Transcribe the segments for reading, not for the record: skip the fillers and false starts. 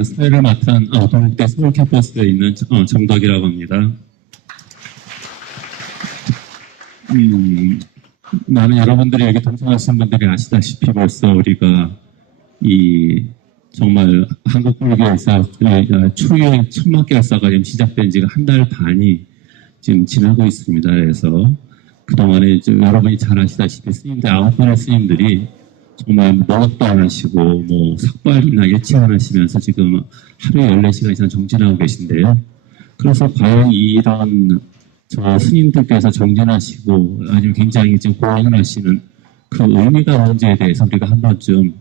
오늘 사회를 맡은 동국대 서울 캠퍼스에 있는 정덕이라고 합니다. 나는 여러분들이 여기 동참하신 분들이 아시다시피 벌써 우리가 정말 한국 불교에서 초유의 천막계 열사가 지금 시작된 지가 한 달 반이 지금 지나고 있습니다. 그래서 그동안에 여러분이 잘 아시다시피 스님들 9분의 스님들이 정말 노력도 안 하시고 삭발이나 일치 안 하시면서 지금 하루에 14시간 이상 정진하고 계신데요. 그래서 과연 이런 스님들께서 정진하시고 아주 굉장히 지금 고행을 하시는 그 의미가 뭔지에 대해서 우리가 한 번쯤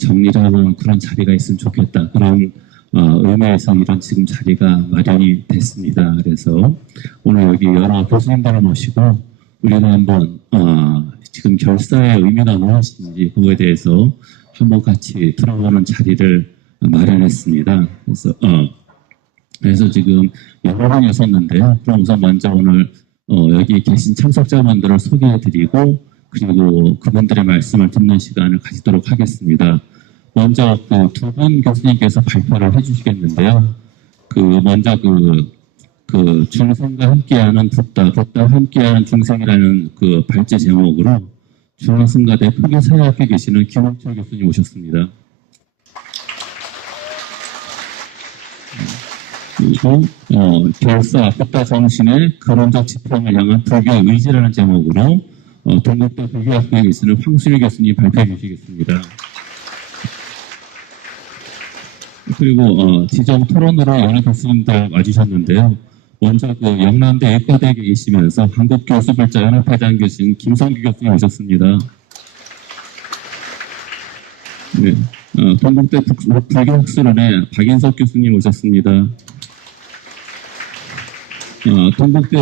정리하는 그런 자리가 있으면 좋겠다. 그런 의미에서 이런 지금 자리가 마련이 됐습니다. 그래서 오늘 여기 여러 교수님들을 모시고 우리가 한번 지금 결사의 의미가 무엇인지 그거에 대해서 한번 같이 들어보는 자리를 마련했습니다. 그래서 지금 여러 분이 오셨는데요. 그럼 우선 먼저 오늘 여기 계신 참석자분들을 소개해드리고 그리고 그분들의 말씀을 듣는 시간을 가지도록 하겠습니다. 먼저 그 두 분 교수님께서 발표를 해주시겠는데요. 먼저 중생과 함께하는 붓다와 함께하는 중생이라는 그 발제 제목으로 중앙승가대 포교사회학교에 계시는 김홍철 교수님 오셨습니다. 그리고 결사 붓다 정신의 거론적 지평을 향한 불교의 의지라는 제목으로 동국대 불교학교에 계시는 황수일 교수님 발표해 주시겠습니다. 그리고 지정 토론으로 여러 교수님들 와주셨는데요. 먼저 영남대 의과대에 계시면서 한국교수발자연합회장 교수님 김성규 교수님 오셨습니다. 네, 동국대 불교학술원의 박인석 교수님 오셨습니다. 동국대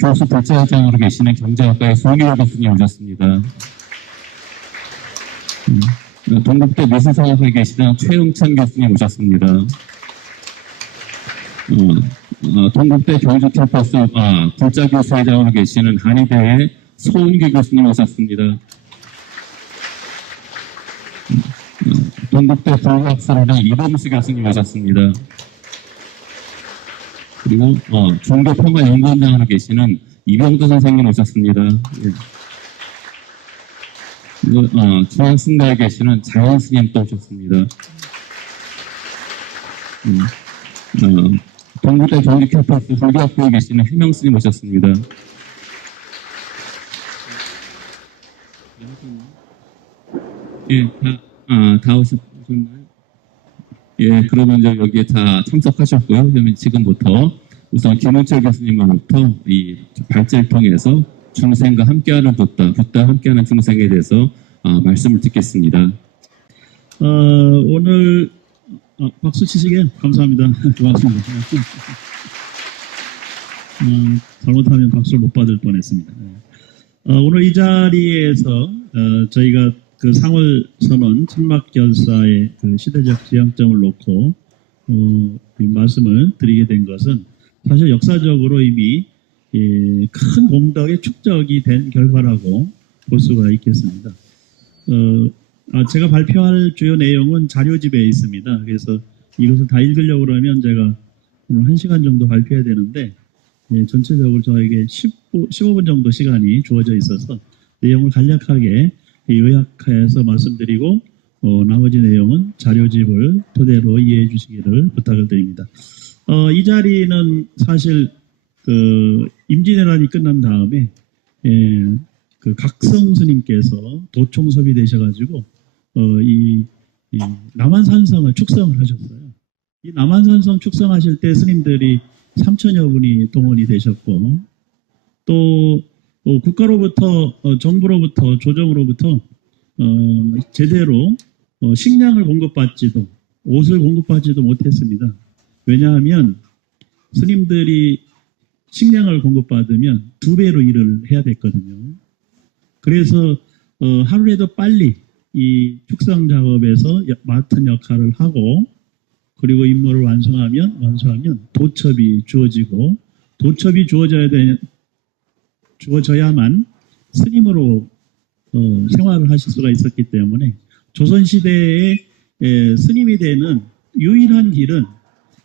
교수 발제회장으로 계시는 경제학과의 송일호 교수님 오셨습니다. 동국대 미술사학과에 계시는 최응찬 교수님 오셨습니다. 동국대 교주 캠퍼스 불자교수회장으로 계시는 한의대의 소은규 교수님 오셨습니다. 동국대 불교학술원의 이범수 교수님 오셨습니다. 그리고 종교평화연구원장으로 계시는 이병도 선생님 오셨습니다. 그리고 중앙승가에 계시는 자연스님 또 오셨습니다. 동국대 경기캠퍼스 불교학교에 계시는 해명스님 오셨습니다. 예, 다 오셨나요? 예, 그러면 이제 여기에 다 참석하셨고요. 그러면 지금부터 우선 김홍철 교수님으로부터 이 발제를 통해서 중생과 함께하는 붓다와 함께하는 중생에 대해서 말씀을 듣겠습니다. 오늘 박수 치시게 감사합니다. 고맙습니다. 잘못하면 박수를 못 받을 뻔했습니다. 오늘 이 자리에서 저희가 그 상월 선언 천막결사의 그 시대적 지향점을 놓고 이 말씀을 드리게 된 것은 사실 역사적으로 이미 큰 공덕의 축적이 된 결과라고 볼 수가 있겠습니다. 제가 발표할 주요 내용은 자료집에 있습니다. 그래서 이것을 다 읽으려고 그러면 제가 오늘 1시간 정도 발표해야 되는데 전체적으로 저에게 15분 정도 시간이 주어져 있어서 내용을 간략하게 요약해서 말씀드리고 나머지 내용은 자료집을 토대로 이해해 주시기를 부탁을 드립니다. 이 자리는 사실 임진왜란이 끝난 다음에 각성 스님께서 도총섭이 되셔가지고 이 남한산성을 축성을 하셨어요. 이 남한산성 축성하실 때 스님들이 3천여 분이 동원이 되셨고 또 국가로부터 정부로부터 조정으로부터 제대로 식량을 공급받지도 옷을 공급받지도 못했습니다. 왜냐하면 스님들이 식량을 공급받으면 2배로 일을 해야 됐거든요. 그래서 하루라도 빨리 이 축성 작업에서 맡은 역할을 하고 그리고 임무를 완수하면 도첩이 주어지고 도첩이 주어져야만 스님으로 생활을 하실 수가 있었기 때문에 조선시대에 스님이 되는 유일한 길은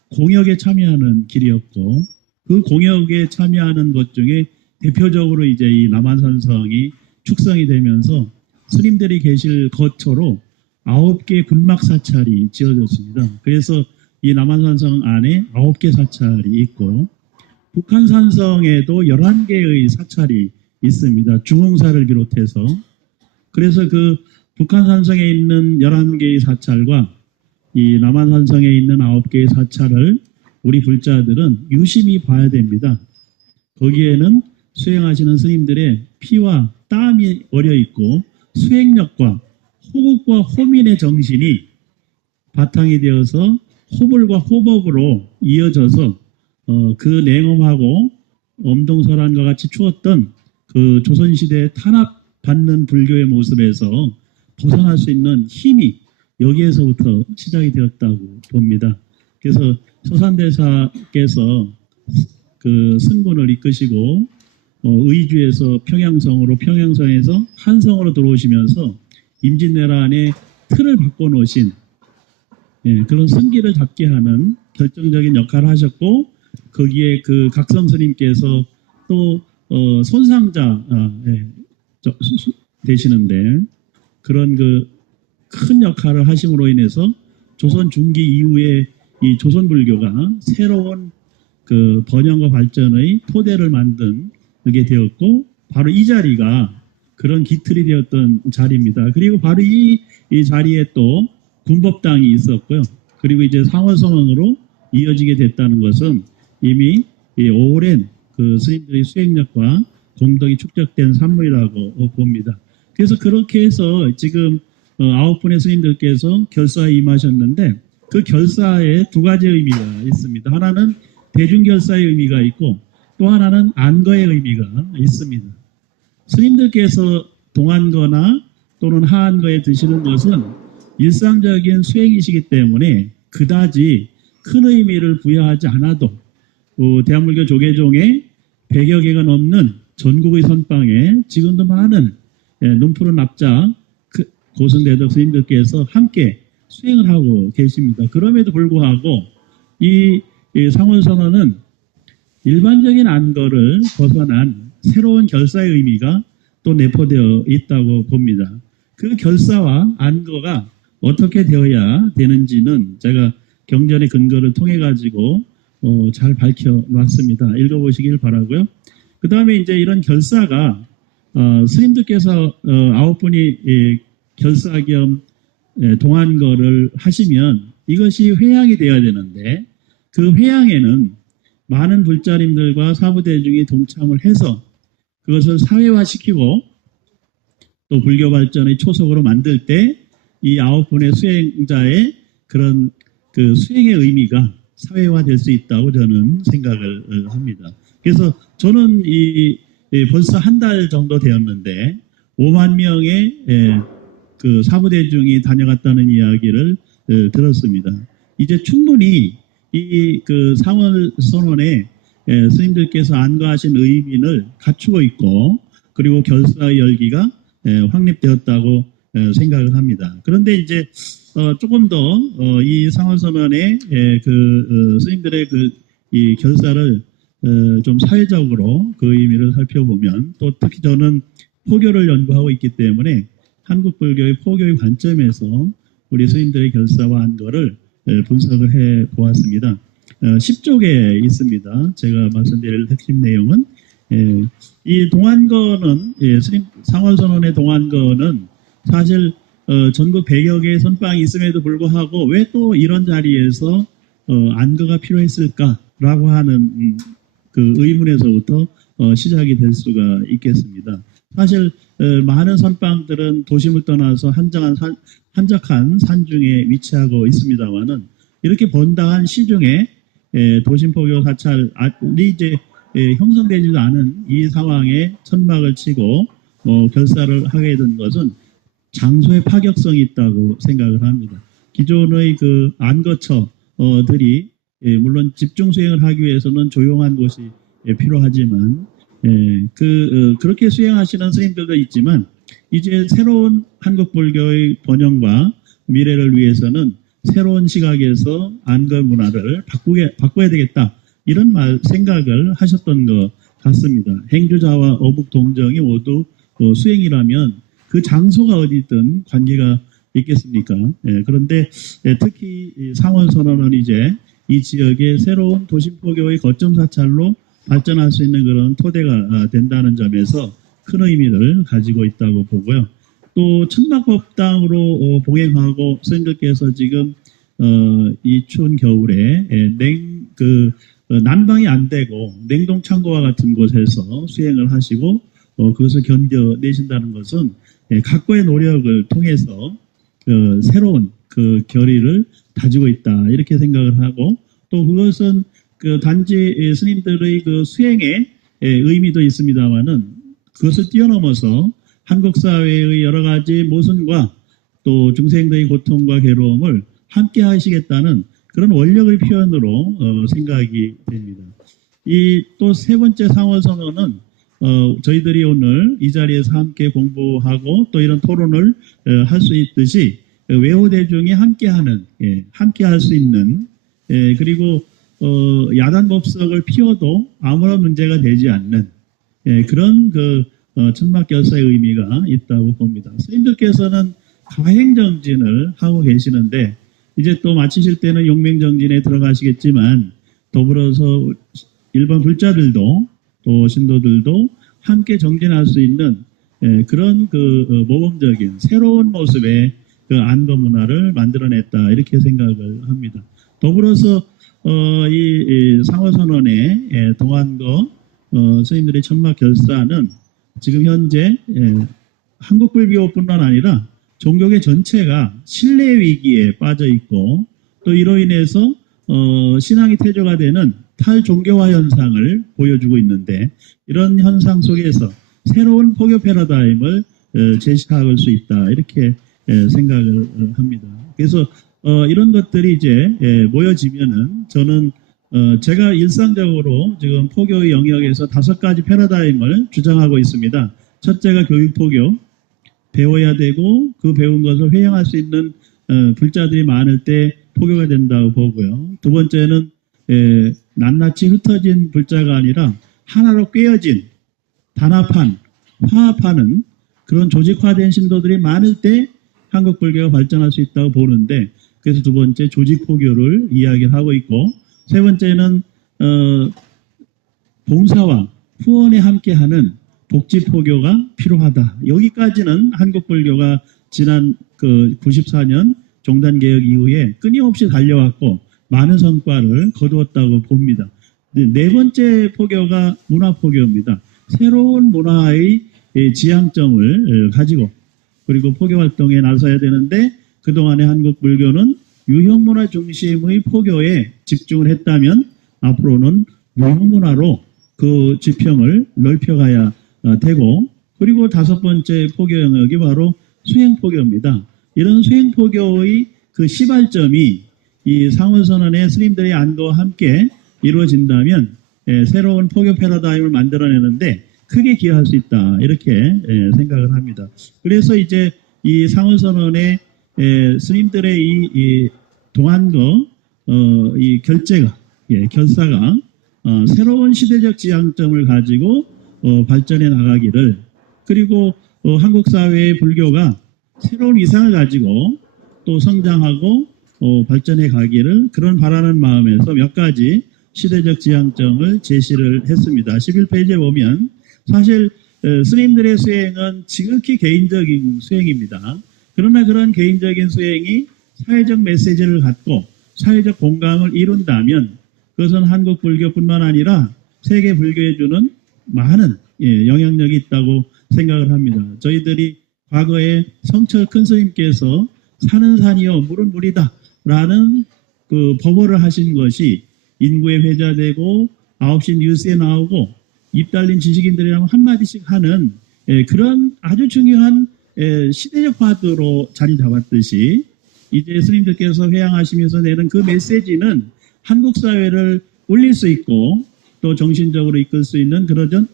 공역에 참여하는 길이었고 그 공역에 참여하는 것 중에 대표적으로 이제 이 남한산성이 축성이 되면서 스님들이 계실 거처로 9개 군막 사찰이 지어졌습니다. 그래서 이 남한산성 안에 9개 사찰이 있고 북한산성에도 11개의 사찰이 있습니다. 중흥사를 비롯해서. 그래서 그 북한산성에 있는 11개의 사찰과 이 남한산성에 있는 9개의 사찰을 우리 불자들은 유심히 봐야 됩니다. 거기에는 수행하시는 스님들의 피와 땀이 어려 있고 수행력과 호국과 호민의 정신이 바탕이 되어서 호불과 호법으로 이어져서 그 냉엄하고 엄동설한과 같이 추웠던 그 조선시대에 탄압받는 불교의 모습에서 벗어날 수 있는 힘이 여기에서부터 시작이 되었다고 봅니다. 그래서 서산대사께서 그 승군을 이끄시고 의주에서 평양성으로 평양성에서 한성으로 들어오시면서 임진왜란의 틀을 바꿔놓으신 그런 승기를 잡게 하는 결정적인 역할을 하셨고 거기에 그 각성 스님께서 또 손상자 되시는데 그런 그 큰 역할을 하심으로 인해서 조선 중기 이후에 이 조선 불교가 새로운 그 번영과 발전의 토대를 만들게 되었고 바로 이 자리가 그런 기틀이 되었던 자리입니다. 그리고 바로 이 자리에 또 군법당이 있었고요. 그리고 이제 상원선언으로 이어지게 됐다는 것은 이미 오랜 그 스님들의 수행력과 공덕이 축적된 산물이라고 봅니다. 그래서 그렇게 해서 지금 9분의 스님들께서 결사에 임하셨는데 그 결사에 두 가지 의미가 있습니다. 하나는 대중결사의 의미가 있고 또 하나는 안거의 의미가 있습니다. 스님들께서 동안거나 또는 하안거에 드시는 것은 일상적인 수행이시기 때문에 그다지 큰 의미를 부여하지 않아도 대한불교 조계종에 100여 개가 넘는 전국의 선방에 지금도 많은 눈푸른 납작 고승대덕 스님들께서 함께 수행을 하고 계십니다. 그럼에도 불구하고 이 상원선언은 일반적인 안거를 벗어난 새로운 결사의 의미가 또 내포되어 있다고 봅니다. 그 결사와 안거가 어떻게 되어야 되는지는 제가 경전의 근거를 통해 가지고 잘 밝혀놨습니다. 읽어보시길 바라고요. 그 다음에 이제 이런 결사가 스님들께서 9분이 결사 겸 동안거를 하시면 이것이 회양이 되어야 되는데 그 회양에는 많은 불자님들과 사부대중이 동참을 해서 그것을 사회화시키고 또 불교 발전의 초석으로 만들 때 이 9분의 수행자의 그런 그 수행의 의미가 사회화될 수 있다고 저는 생각을 합니다. 그래서 저는 벌써 한 달 정도 되었는데 5만 명의 그 사부대중이 다녀갔다는 이야기를 들었습니다. 이제 충분히 이 그 상원선언에 스님들께서 안거하신 의미를 갖추고 있고 그리고 결사의 열기가 확립되었다고 생각을 합니다. 그런데 이제 조금 더 이 상원선언의 그 스님들의 이 결사를 좀 사회적으로 그 의미를 살펴보면 또 특히 저는 포교를 연구하고 있기 때문에 한국 불교의 포교의 관점에서 우리 스님들의 결사와 안거를 분석을 해 보았습니다. 10쪽에 있습니다. 제가 말씀드릴 핵심 내용은 이 동안거는 스님 상원선언의 동안거는 사실 전국 100여 개의 선방이 있음에도 불구하고 왜 또 이런 자리에서 안거가 필요했을까라고 하는 그 의문에서부터 시작이 될 수가 있겠습니다. 사실 많은 선방들은 도심을 떠나서 한적한 산중에 위치하고 있습니다만은 이렇게 번다한 시중에 도심포교 사찰이 이제 형성되지도 않은 이 상황에 천막을 치고 결사를 하게 된 것은 장소의 파격성이 있다고 생각을 합니다. 기존의 그 안거처들이 물론 집중 수행을 하기 위해서는 조용한 곳이 필요하지만 그렇게 수행하시는 스님들도 있지만 이제 새로운 한국 불교의 번영과 미래를 위해서는 새로운 시각에서 안거 문화를 바꿔야 되겠다. 이런 생각을 하셨던 것 같습니다. 행주자와 어북 동정이 모두 수행이라면 그 장소가 어디든 관계가 있겠습니까? 그런데 특히 상원선언은 이제 이 지역의 새로운 도심포교의 거점 사찰로 발전할 수 있는 그런 토대가 된다는 점에서 큰 의미를 가지고 있다고 보고요. 또 천막법당으로 봉행하고 스님들께서 지금 이 추운 겨울에 난방이 안 되고 냉동 창고와 같은 곳에서 수행을 하시고 그것을 견뎌내신다는 것은 각고의 노력을 통해서 새로운 그 결의를 다지고 있다 이렇게 생각을 하고 또 그것은 그 단지 스님들의 그 수행의 의미도 있습니다만은 그것을 뛰어넘어서 한국 사회의 여러 가지 모순과 또 중생들의 고통과 괴로움을 함께 하시겠다는 그런 원력의 표현으로 생각이 됩니다. 이 또 세 번째 상원선언은 저희들이 오늘 이 자리에서 함께 공부하고 또 이런 토론을 할 수 있듯이 외호대중이 함께하는, 함께 할 수 있는, 그리고 야단법석을 피워도 아무런 문제가 되지 않는 그런 그 천막결사의 의미가 있다고 봅니다. 스님들께서는 가행정진을 하고 계시는데 이제 또 마치실 때는 용맹정진에 들어가시겠지만 더불어서 일반 불자들도 또 신도들도 함께 정진할 수 있는 그런 그 모범적인 새로운 모습의 그 안거 문화를 만들어냈다 이렇게 생각을 합니다. 더불어서 이 상호선언의 동안거 스님들의 천막결사는 지금 현재 한국 불교뿐만 아니라 종교계 전체가 신뢰 위기에 빠져 있고 또 이로 인해서 신앙이 퇴조가 되는 탈종교화 현상을 보여주고 있는데 이런 현상 속에서 새로운 포교 패러다임을 제시할 수 있다 이렇게 생각을 합니다. 그래서 이런 것들이 이제 모여지면은 저는 제가 일상적으로 지금 포교의 영역에서 5가지 패러다임을 주장하고 있습니다. 첫째가 교육포교, 배워야 되고 그 배운 것을 회양할 수 있는 불자들이 많을 때 포교가 된다고 보고요. 두 번째는 낱낱이 흩어진 불자가 아니라 하나로 꿰어진 단합한, 화합하는 그런 조직화된 신도들이 많을 때 한국 불교가 발전할 수 있다고 보는데 그래서 두 번째 조직포교를 이야기하고 있고 세 번째는 봉사와 후원에 함께하는 복지포교가 필요하다. 여기까지는 한국 불교가 지난 그 94년 종단개혁 이후에 끊임없이 달려왔고 많은 성과를 거두었다고 봅니다. 네 번째 포교가 문화포교입니다. 새로운 문화의 지향점을 가지고 그리고 포교 활동에 나서야 되는데 그동안의 한국 불교는 유형문화 중심의 포교에 집중을 했다면 앞으로는 유형문화로 그 지평을 넓혀가야 되고 그리고 다섯 번째 포교 영역이 바로 수행포교입니다. 이런 수행포교의 그 시발점이 이 상원선언의 스님들의 안도와 함께 이루어진다면 새로운 포교 패러다임을 만들어내는데 크게 기여할 수 있다 이렇게 생각을 합니다. 그래서 이제 이 상원선언의 스님들의 이 동안거 이 결사가 새로운 시대적 지향점을 가지고 발전해 나가기를 그리고 한국 사회의 불교가 새로운 위상을 가지고 또 성장하고 발전해 가기를 그런 바라는 마음에서 몇 가지 시대적 지향점을 제시를 했습니다. 11페이지에 보면 사실 스님들의 수행은 지극히 개인적인 수행입니다. 그러나 그런 개인적인 수행이 사회적 메시지를 갖고 사회적 공감을 이룬다면 그것은 한국 불교뿐만 아니라 세계 불교에 주는 많은 영향력이 있다고 생각을 합니다. 저희들이 과거에 성철 큰 스님께서 산은 산이요 물은 물이다 라는 그 법어를 하신 것이 인구에 회자되고 9시 뉴스에 나오고 입 달린 지식인들이라면 한마디씩 하는 그런 아주 중요한 시대적 화두로 자리 잡았듯이 이제 스님들께서 회양하시면서 내는 그 메시지는 한국 사회를 울릴 수 있고 또 정신적으로 이끌 수 있는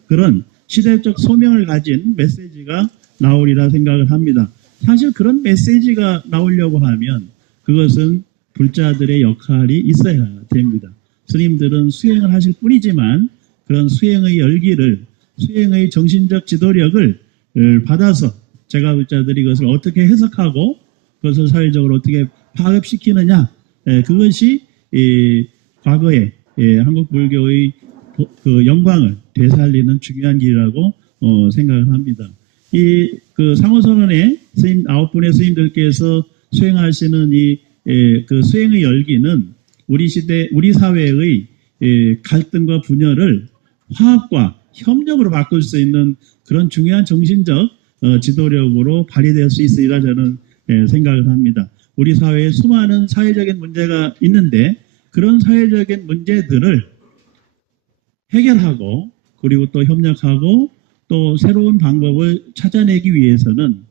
그런 시대적 소명을 가진 메시지가 나오리라 생각을 합니다. 사실 그런 메시지가 나오려고 하면 그것은 불자들의 역할이 있어야 됩니다. 스님들은 수행을 하실 뿐이지만 그런 수행의 열기를, 수행의 정신적 지도력을 받아서 제가 불자들이 그것을 어떻게 해석하고 그것을 사회적으로 어떻게 파급시키느냐, 그것이 과거에 한국 불교의 그 영광을 되살리는 중요한 길이라고 생각을 합니다. 그 상호선언의 스님 9분의 스님들께서 수행하시는 그 수행의 열기는 우리 시대, 우리 사회의 갈등과 분열을 화합과 협력으로 바꿀 수 있는 그런 중요한 정신적 지도력으로 발휘될 수 있으리라 저는 생각을 합니다. 우리 사회에 수많은 사회적인 문제가 있는데 그런 사회적인 문제들을 해결하고 그리고 또 협력하고 또 새로운 방법을 찾아내기 위해서는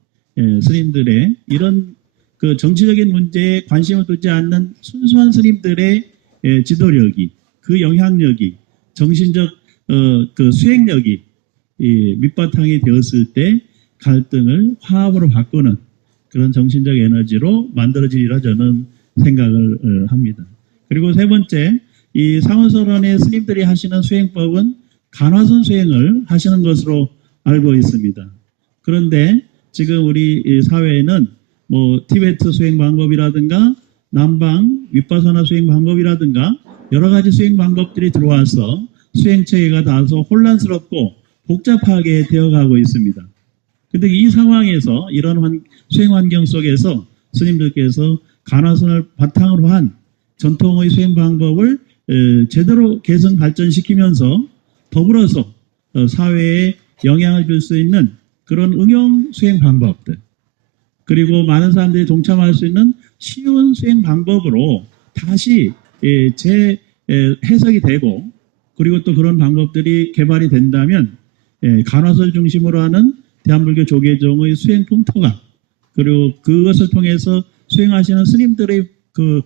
스님들의 이런 그 정치적인 문제에 관심을 두지 않는 순수한 스님들의 지도력이, 그 영향력이, 정신적 그 수행력이 밑바탕이 되었을 때 갈등을 화합으로 바꾸는 그런 정신적 에너지로 만들어지리라 저는 생각을 합니다. 그리고 세 번째, 이 상호선언의 스님들이 하시는 수행법은 간화선 수행을 하시는 것으로 알고 있습니다. 그런데 지금 우리 사회에는 뭐 티베트 수행 방법이라든가 남방 윗바사나 수행 방법이라든가 여러 가지 수행 방법들이 들어와서 수행 체계가 다소 혼란스럽고 복잡하게 되어가고 있습니다. 근데 이 상황에서 이런 수행 환경 속에서 스님들께서 간화선을 바탕으로 한 전통의 수행 방법을 제대로 개선 발전시키면서 더불어서 사회에 영향을 줄 수 있는 그런 응용 수행 방법들, 그리고 많은 사람들이 동참할 수 있는 쉬운 수행 방법으로 다시 재해석이 되고, 그리고 또 그런 방법들이 개발이 된다면 간화설 중심으로 하는 대한불교 조계종의 수행 풍토가, 그리고 그것을 통해서 수행하시는 스님들의 그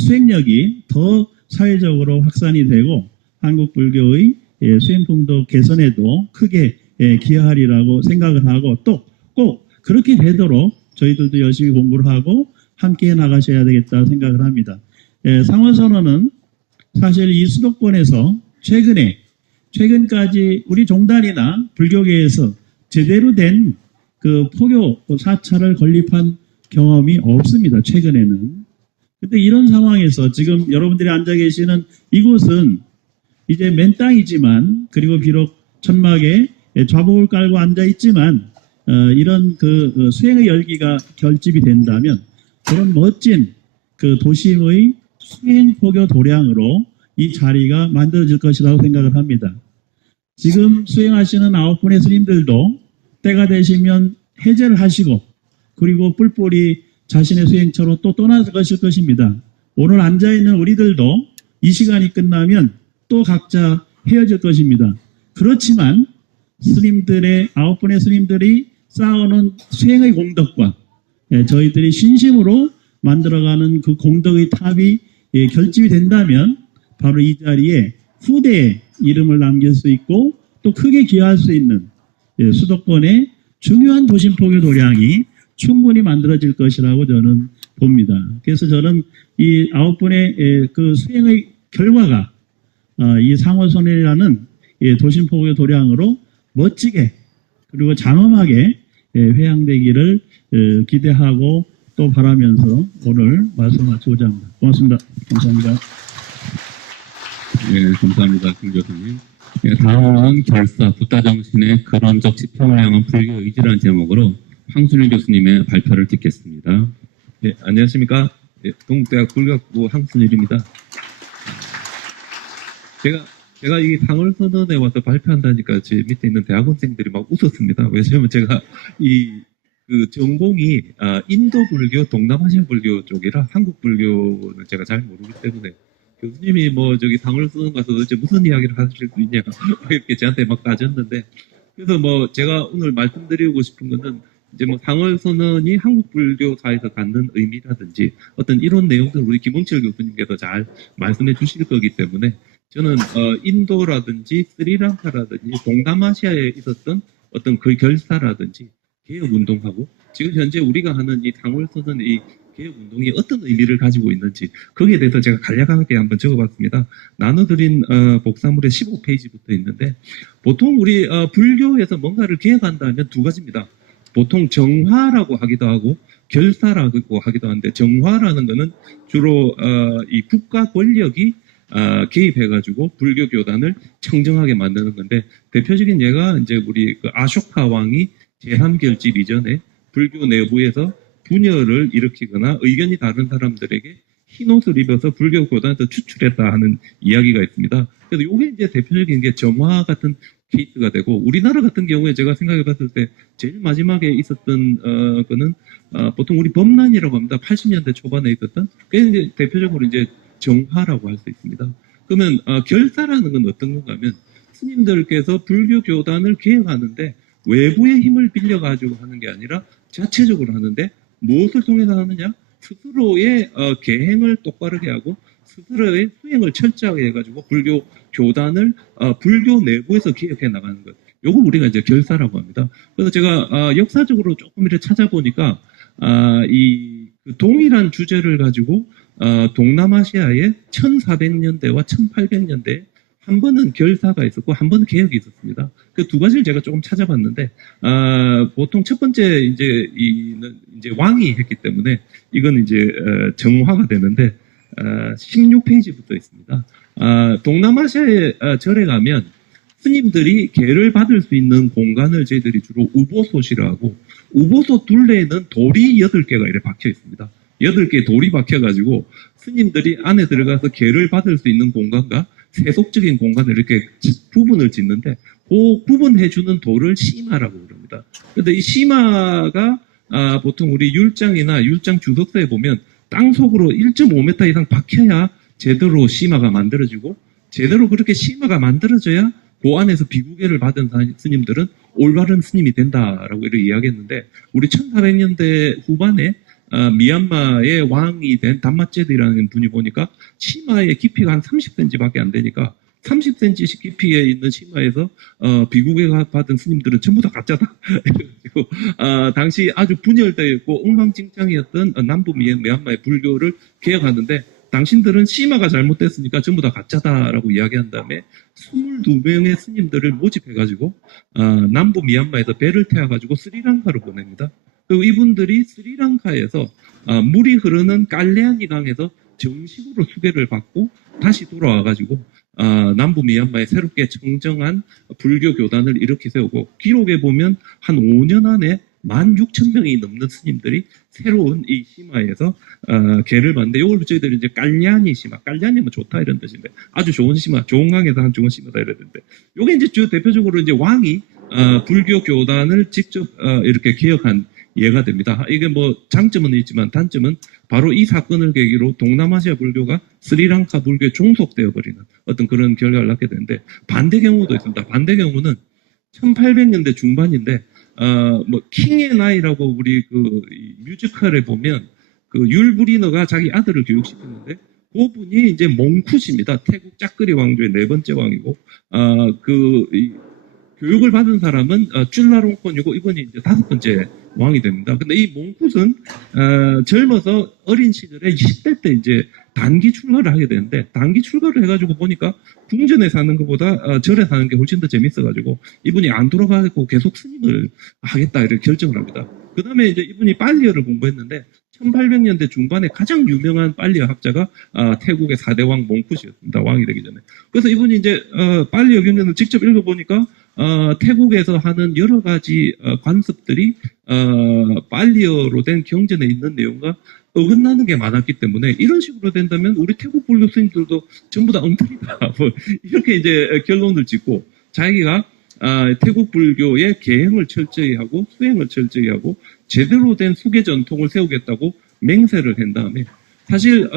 수행력이 더 사회적으로 확산이 되고 한국 불교의 수행 풍토 개선에도 크게 기여하리라고 생각을 하고, 또 꼭 그렇게 되도록 저희들도 열심히 공부를 하고 함께 나가셔야 되겠다 생각을 합니다. 상호선언은 사실 이 수도권에서 최근까지 우리 종단이나 불교계에서 제대로 된 그 포교 사찰을 건립한 경험이 없습니다. 최근에는. 근데 이런 상황에서 지금 여러분들이 앉아 계시는 이곳은 이제 맨 땅이지만, 그리고 비록 천막에 좌복을 깔고 앉아 있지만 이런 그 수행의 열기가 결집이 된다면 그런 멋진 그 도심의 수행 포교 도량으로 이 자리가 만들어질 것이라고 생각을 합니다. 지금 수행하시는 9분의 스님들도 때가 되시면 해제를 하시고 그리고 뿔뿔이 자신의 수행처로 또 떠나가실 것입니다. 오늘 앉아있는 우리들도 이 시간이 끝나면 또 각자 헤어질 것입니다. 그렇지만 스님들의 9분의 스님들이 쌓아놓은 수행의 공덕과 저희들이 신심으로 만들어가는 그 공덕의 탑이 결집이 된다면 바로 이 자리에 후대의 이름을 남길 수 있고 또 크게 기여할 수 있는 수도권의 중요한 도심포교 도량이 충분히 만들어질 것이라고 저는 봅니다. 그래서 저는 이 9분의 그 수행의 결과가 이 상호선언이라는 도심포교 도량으로 멋지게 그리고 장엄하게 회양되기를 기대하고 또 바라면서 오늘 말씀 마치고자 합니다. 고맙습니다. 감사합니다. 네, 감사합니다. 김 교수님. 네, 다음은 결사, 부다정신의 근원적 지평을 향한 불교 의지라는 제목으로 황순일 교수님의 발표를 듣겠습니다. 네, 안녕하십니까. 네, 동국대학 불교학부 황순일입니다. 제가 이 상월선언에 와서 발표한다니까 제 밑에 있는 대학원생들이 막 웃었습니다. 왜냐하면 제가 그 전공이 인도 불교, 동남아시아 불교 쪽이라 한국 불교는 제가 잘 모르기 때문에 교수님이 뭐 저기 상월선언 가서 도대체 무슨 이야기를 하실 수 있냐 이렇게 저한테 막 따졌는데, 그래서 뭐 제가 오늘 말씀드리고 싶은 거는 이제 뭐 상월선언이 한국 불교사에서 갖는 의미라든지 어떤 이런 내용들 우리 김홍철 교수님께서 잘 말씀해 주실 거기 때문에 저는 인도라든지 스리랑카라든지 동남아시아에 있었던 어떤 그 결사라든지 개혁운동하고 지금 현재 우리가 하는 이 상월선언의 이 개혁운동이 어떤 의미를 가지고 있는지 거기에 대해서 제가 간략하게 한번 적어봤습니다. 나눠드린 복사물에 15페이지부터 있는데 보통 우리 불교에서 뭔가를 개혁한다 하면 두 가지입니다. 보통 정화라고 하기도 하고 결사라고 하기도 하는데 정화라는 것은 주로 이 국가 권력이 개입해가지고 불교 교단을 청정하게 만드는 건데 대표적인 예가 이제 우리 그 아쇼카 왕이 제함결집 이전에 불교 내부에서 분열을 일으키거나 의견이 다른 사람들에게 흰옷을 입어서 불교 교단에서 추출했다 하는 이야기가 있습니다. 그래서 이게 이제 대표적인 게 정화 같은 케이스가 되고 우리나라 같은 경우에 제가 생각해 봤을 때 제일 마지막에 있었던 거는 보통 우리 법난이라고 합니다. 80년대 초반에 있었던 그게 이제 대표적으로 이제 정화라고 할 수 있습니다. 그러면 결사라는 건 어떤 건가 하면 스님들께서 불교 교단을 개혁하는데 외부의 힘을 빌려가지고 하는 게 아니라 자체적으로 하는데 무엇을 통해서 하느냐? 스스로의 계행을 똑바르게 하고 스스로의 수행을 철저하게 해가지고 불교 교단을 불교 내부에서 개혁해 나가는 것. 요걸 우리가 이제 결사라고 합니다. 그래서 제가 역사적으로 조금 이렇게 찾아보니까 그 동일한 주제를 가지고 동남아시아의 1400년대와 1800년대 한 번은 결사가 있었고 한 번은 개혁이 있었습니다. 그 두 가지를 제가 조금 찾아봤는데 보통 첫 번째 이제 왕이 했기 때문에 이건 이제 정화가 되는데 16페이지부터 있습니다. 동남아시아의 절에 가면 스님들이 계를 받을 수 있는 공간을 저희들이 주로 우보소시라 하고 우보소 둘레에는 돌이 8개가 이렇게 박혀 있습니다. 8개의 돌이 박혀가지고 스님들이 안에 들어가서 계를 받을 수 있는 공간과 세속적인 공간을 이렇게 부분을 짓는데 그 구분해주는 돌을 시마라고 그럽니다. 그런데 이 시마가 보통 우리 율장이나 율장 주석서에 보면 땅속으로 1.5m 이상 박혀야 제대로 시마가 만들어지고 제대로 그렇게 시마가 만들어져야 그 안에서 비구계를 받은 스님들은 올바른 스님이 된다라고 이렇게 이야기했는데 우리 1400년대 후반에 미얀마의 왕이 된 담마제드라는 분이 보니까 시마의 깊이가 한 30cm밖에 안 되니까 30cm씩 깊이에 있는 시마에서 비구계가 받은 스님들은 전부 다 가짜다. 그리고 당시 아주 분열되어 있고 엉망진창이었던 남부 미얀마의 불교를 개혁하는데 당신들은 시마가 잘못됐으니까 전부 다 가짜다라고 이야기한 다음에 22명의 스님들을 모집해가지고 남부 미얀마에서 배를 태워가지고 스리랑카로 보냅니다. 그리고 이분들이 스리랑카에서 물이 흐르는 깔레아니 강에서 정식으로 수계를 받고 다시 돌아와가지고 남부 미얀마에 새롭게 청정한 불교 교단을 이렇게 세우고 기록에 보면 한 5년 안에 16,000명이 넘는 스님들이 새로운 이 시마에서 계를 받는데 이걸 저희들이 이제 깔냐니 시마, 깔냐니면 좋다 이런 뜻인데 아주 좋은 시마, 좋은 강에서 한 좋은 시마다 이랬는데 이게 이제 대표적으로 이제 왕이 불교 교단을 직접 이렇게 개혁한 예가 됩니다. 이게 뭐 장점은 있지만 단점은 바로 이 사건을 계기로 동남아시아 불교가 스리랑카 불교에 종속되어 버리는 어떤 그런 결과를 낳게 되는데 반대 경우도 있습니다. 반대 경우는 1800년대 중반인데 뭐 킹의 나이라고 우리 그 뮤지컬에 보면 그 율브리너가 자기 아들을 교육시켰는데 그분이 이제 몽쿠시입니다. 태국 짝그리 왕조의 4번째 왕이고 교육을 받은 사람은 쭌라롱콘이고 이분이 이제 5번째 왕이 됩니다. 근데 이 몽쿠스는 젊어서 어린 시절에 10대 때 이제 단기 출가를 하게 되는데 단기 출가를 해가지고 보니까 궁전에 사는 것보다 절에 사는 게 훨씬 더 재밌어가지고 이분이 안 돌아가고 계속 스님을 하겠다 이렇게 결정을 합니다. 그 다음에 이제 이분이 빨리어를 공부했는데 1800년대 중반에 가장 유명한 빨리어 학자가 태국의 4대 왕 몽쿠시였습니다. 왕이 되기 전에. 그래서 이분이 이제 빨리어 경전을 직접 읽어보니까 태국에서 하는 여러 가지 관습들이 빨리어로 된 경전에 있는 내용과 어긋나는 게 많았기 때문에 이런 식으로 된다면 우리 태국 불교 스님들도 전부 다 엉터리다. 뭐 이렇게 이제 결론을 짓고 자기가 태국 불교의 계행을 철저히 하고 수행을 철저히 하고 제대로 된 수계 전통을 세우겠다고 맹세를 한 다음에 사실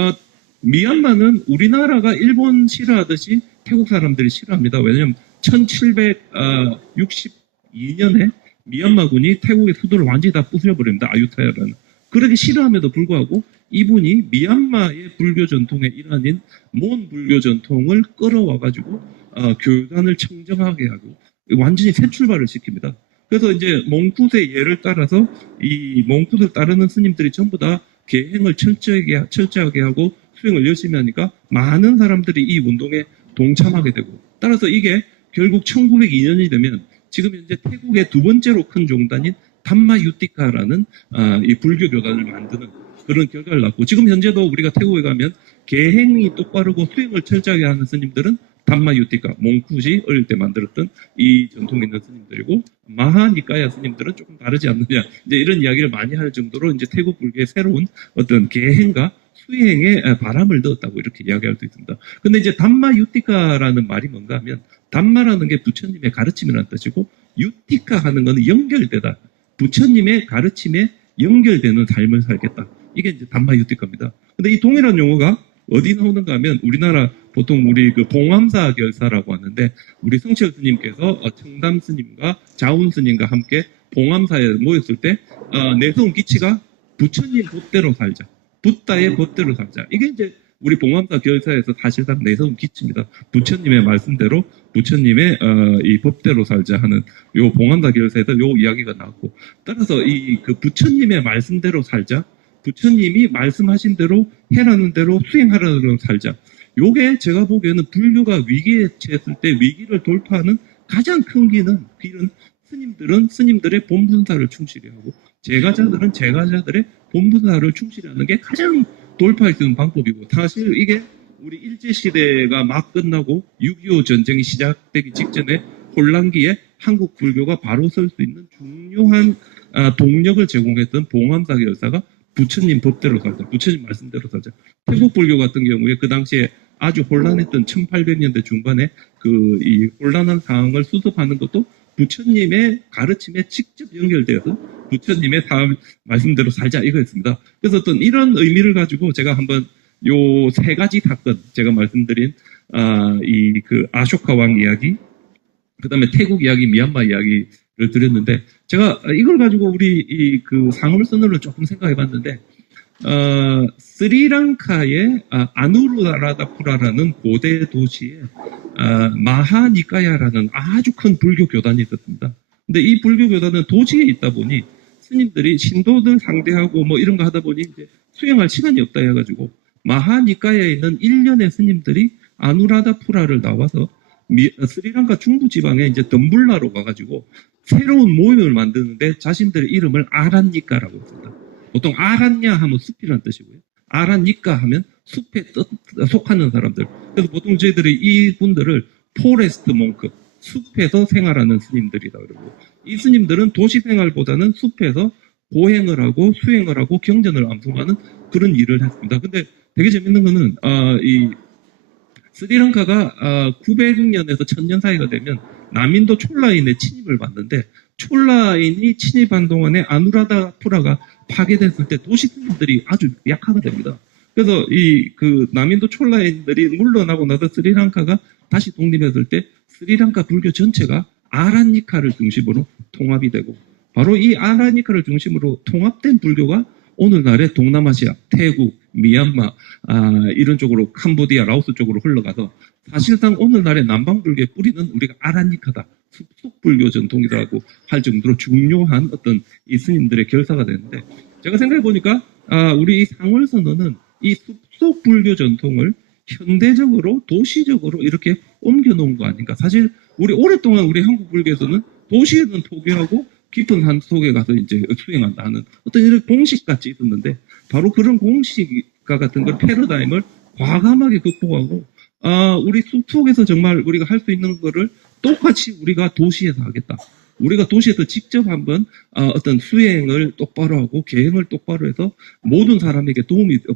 미얀마는 우리나라가 일본 싫어하듯이 태국 사람들이 싫어합니다. 왜냐하면 1762년에 미얀마군이 태국의 수도를 완전히 다 부숴버립니다. 아유타야라는. 그렇게 싫어함에도 불구하고 이분이 미얀마의 불교 전통의 일환인 몬 불교 전통을 끌어와가지고 교단을 청정하게 하고 완전히 새 출발을 시킵니다. 그래서 이제 몽쿠스의 예를 따라서 이 몽쿠스를 따르는 스님들이 전부 다 계행을 철저하게 하고 수행을 열심히 하니까 많은 사람들이 이 운동에 동참하게 되고, 따라서 이게 결국 1902년이 되면 지금 현재 태국의 두 번째로 큰 종단인 담마유티카라는 이 불교 교단을 만드는 그런 결과를 낳고, 지금 현재도 우리가 태국에 가면 계행이 똑바르고 수행을 철저하게 하는 스님들은 담마유티카, 몽쿠시 어릴 때 만들었던 이 전통이 있는 스님들이고, 마하니까야 스님들은 조금 다르지 않느냐, 이제 이런 이야기를 많이 할 정도로 이제 태국 불교의 새로운 어떤 계행과 수행에 바람을 넣었다고 이렇게 이야기할 수 있습니다. 근데 이제 담마유티카라는 말이 뭔가 하면, 담마라는 게 부처님의 가르침이라는 뜻이고, 유티카 하는 것은 연결되다. 부처님의 가르침에 연결되는 삶을 살겠다. 이게 이제 담마유티카입니다. 근데 이 동일한 용어가 어디 나오는가 하면, 우리나라 보통 우리 그 봉암사 결사라고 하는데, 우리 성철 스님께서 청담 스님과 자운 스님과 함께 봉암사에 모였을 때 내세운 기치가 부처님 법대로 살자, 붓다의 법대로 살자. 이게 이제 우리 봉암사 결사에서 사실상 내세운 기치입니다. 부처님의 말씀대로, 부처님의 이 법대로 살자 하는 요 봉암사 결사에서 요 이야기가 나왔고, 따라서 이 그 부처님의 말씀대로 살자, 부처님이 말씀하신 대로 해라는 대로 수행하라는 대로 살자. 요게 제가 보기에는 불교가 위기에 처했을 때 위기를 돌파하는 가장 큰 길은 스님들은 스님들의 본분사를 충실히 하고, 제가자들은 제가자들의 본분사를 충실히 하는 게 가장 돌파할 수 있는 방법이고, 사실 이게 우리 일제시대가 막 끝나고 6.25 전쟁이 시작되기 직전에 혼란기에 한국 불교가 바로 설 수 있는 중요한 동력을 제공했던 봉암사 결사가 부처님 법대로 살자, 부처님 말씀대로 살자. 태국 불교 같은 경우에 그 당시에 아주 혼란했던 1800년대 중반에 그 이 혼란한 상황을 수습하는 것도 부처님의 가르침에 직접 연결되어서 부처님의 말씀대로 살자 이거였습니다. 그래서 어떤 이런 의미를 가지고 제가 한번 요 세 가지 사건, 제가 말씀드린 이 그 아쇼카 왕 이야기, 그 다음에 태국 이야기, 미얀마 이야기를 드렸는데, 제가 이걸 가지고 우리 이 그 상울선언을 조금 생각해 봤는데, 스리랑카의 아누라다푸라라는 고대 도시에 마하니까야라는 아주 큰 불교 교단이 있었습니다. 근데 이 불교 교단은 도시에 있다 보니 스님들이 신도들 상대하고 뭐 이런 거 하다 보니 이제 수행할 시간이 없다 해가지고 마하니까야에 있는 일련의 스님들이 아누라다푸라를 나와서 스리랑카 중부 지방에 이제 덤불라로 가가지고 새로운 모임을 만드는데 자신들의 이름을 아란니까라고 했습니다. 보통 아란냐 하면 숲이라는 뜻이고요. 아란니까 하면 숲에 속하는 사람들. 그래서 보통 저희들이 이분들을 포레스트 몽크, 숲에서 생활하는 스님들이다 그러고, 이 스님들은 도시 생활보다는 숲에서 고행을 하고 수행을 하고 경전을 암송하는 그런 일을 했습니다. 근데 되게 재밌는 거는 이 스리랑카가 900년에서 1000년 사이가 되면 남인도 촐라인의 침입을 받는데, 촐라인이 침입한 동안에 아누라다푸라가 파괴됐을 때 도시 스님들이 아주 약화가 됩니다. 그래서 이 그 남인도 촐라인들이 물러나고 나서 스리랑카가 다시 독립했을 때 스리랑카 불교 전체가 아란니카를 중심으로 통합이 되고, 바로 이 아란니카를 중심으로 통합된 불교가 오늘날의 동남아시아, 태국, 미얀마 이런 쪽으로 캄보디아, 라오스 쪽으로 흘러가서 사실상 오늘날의 남방불교의 뿌리는 우리가 아란니카다, 숲속불교 전통이라고 할 정도로 중요한 어떤 이 스님들의 결사가 되는데, 제가 생각해 보니까 우리 이 상월선언은 이 숲속불교 전통을 현대적으로 도시적으로 이렇게 옮겨놓은 거 아닌가. 사실 우리 오랫동안 우리 한국 불교에서는 도시에는 포기하고 깊은 산 속에 가서 이제 수행한다 하는 어떤 이런 공식같이 있었는데, 바로 그런 공식과 같은 걸 패러다임을 과감하게 극복하고 우리 숲속에서 정말 우리가 할 수 있는 거를 똑같이 우리가 도시에서 하겠다. 우리가 도시에서 직접 한번 어떤 수행을 똑바로 하고 계행을 똑바로 해서 모든 사람에게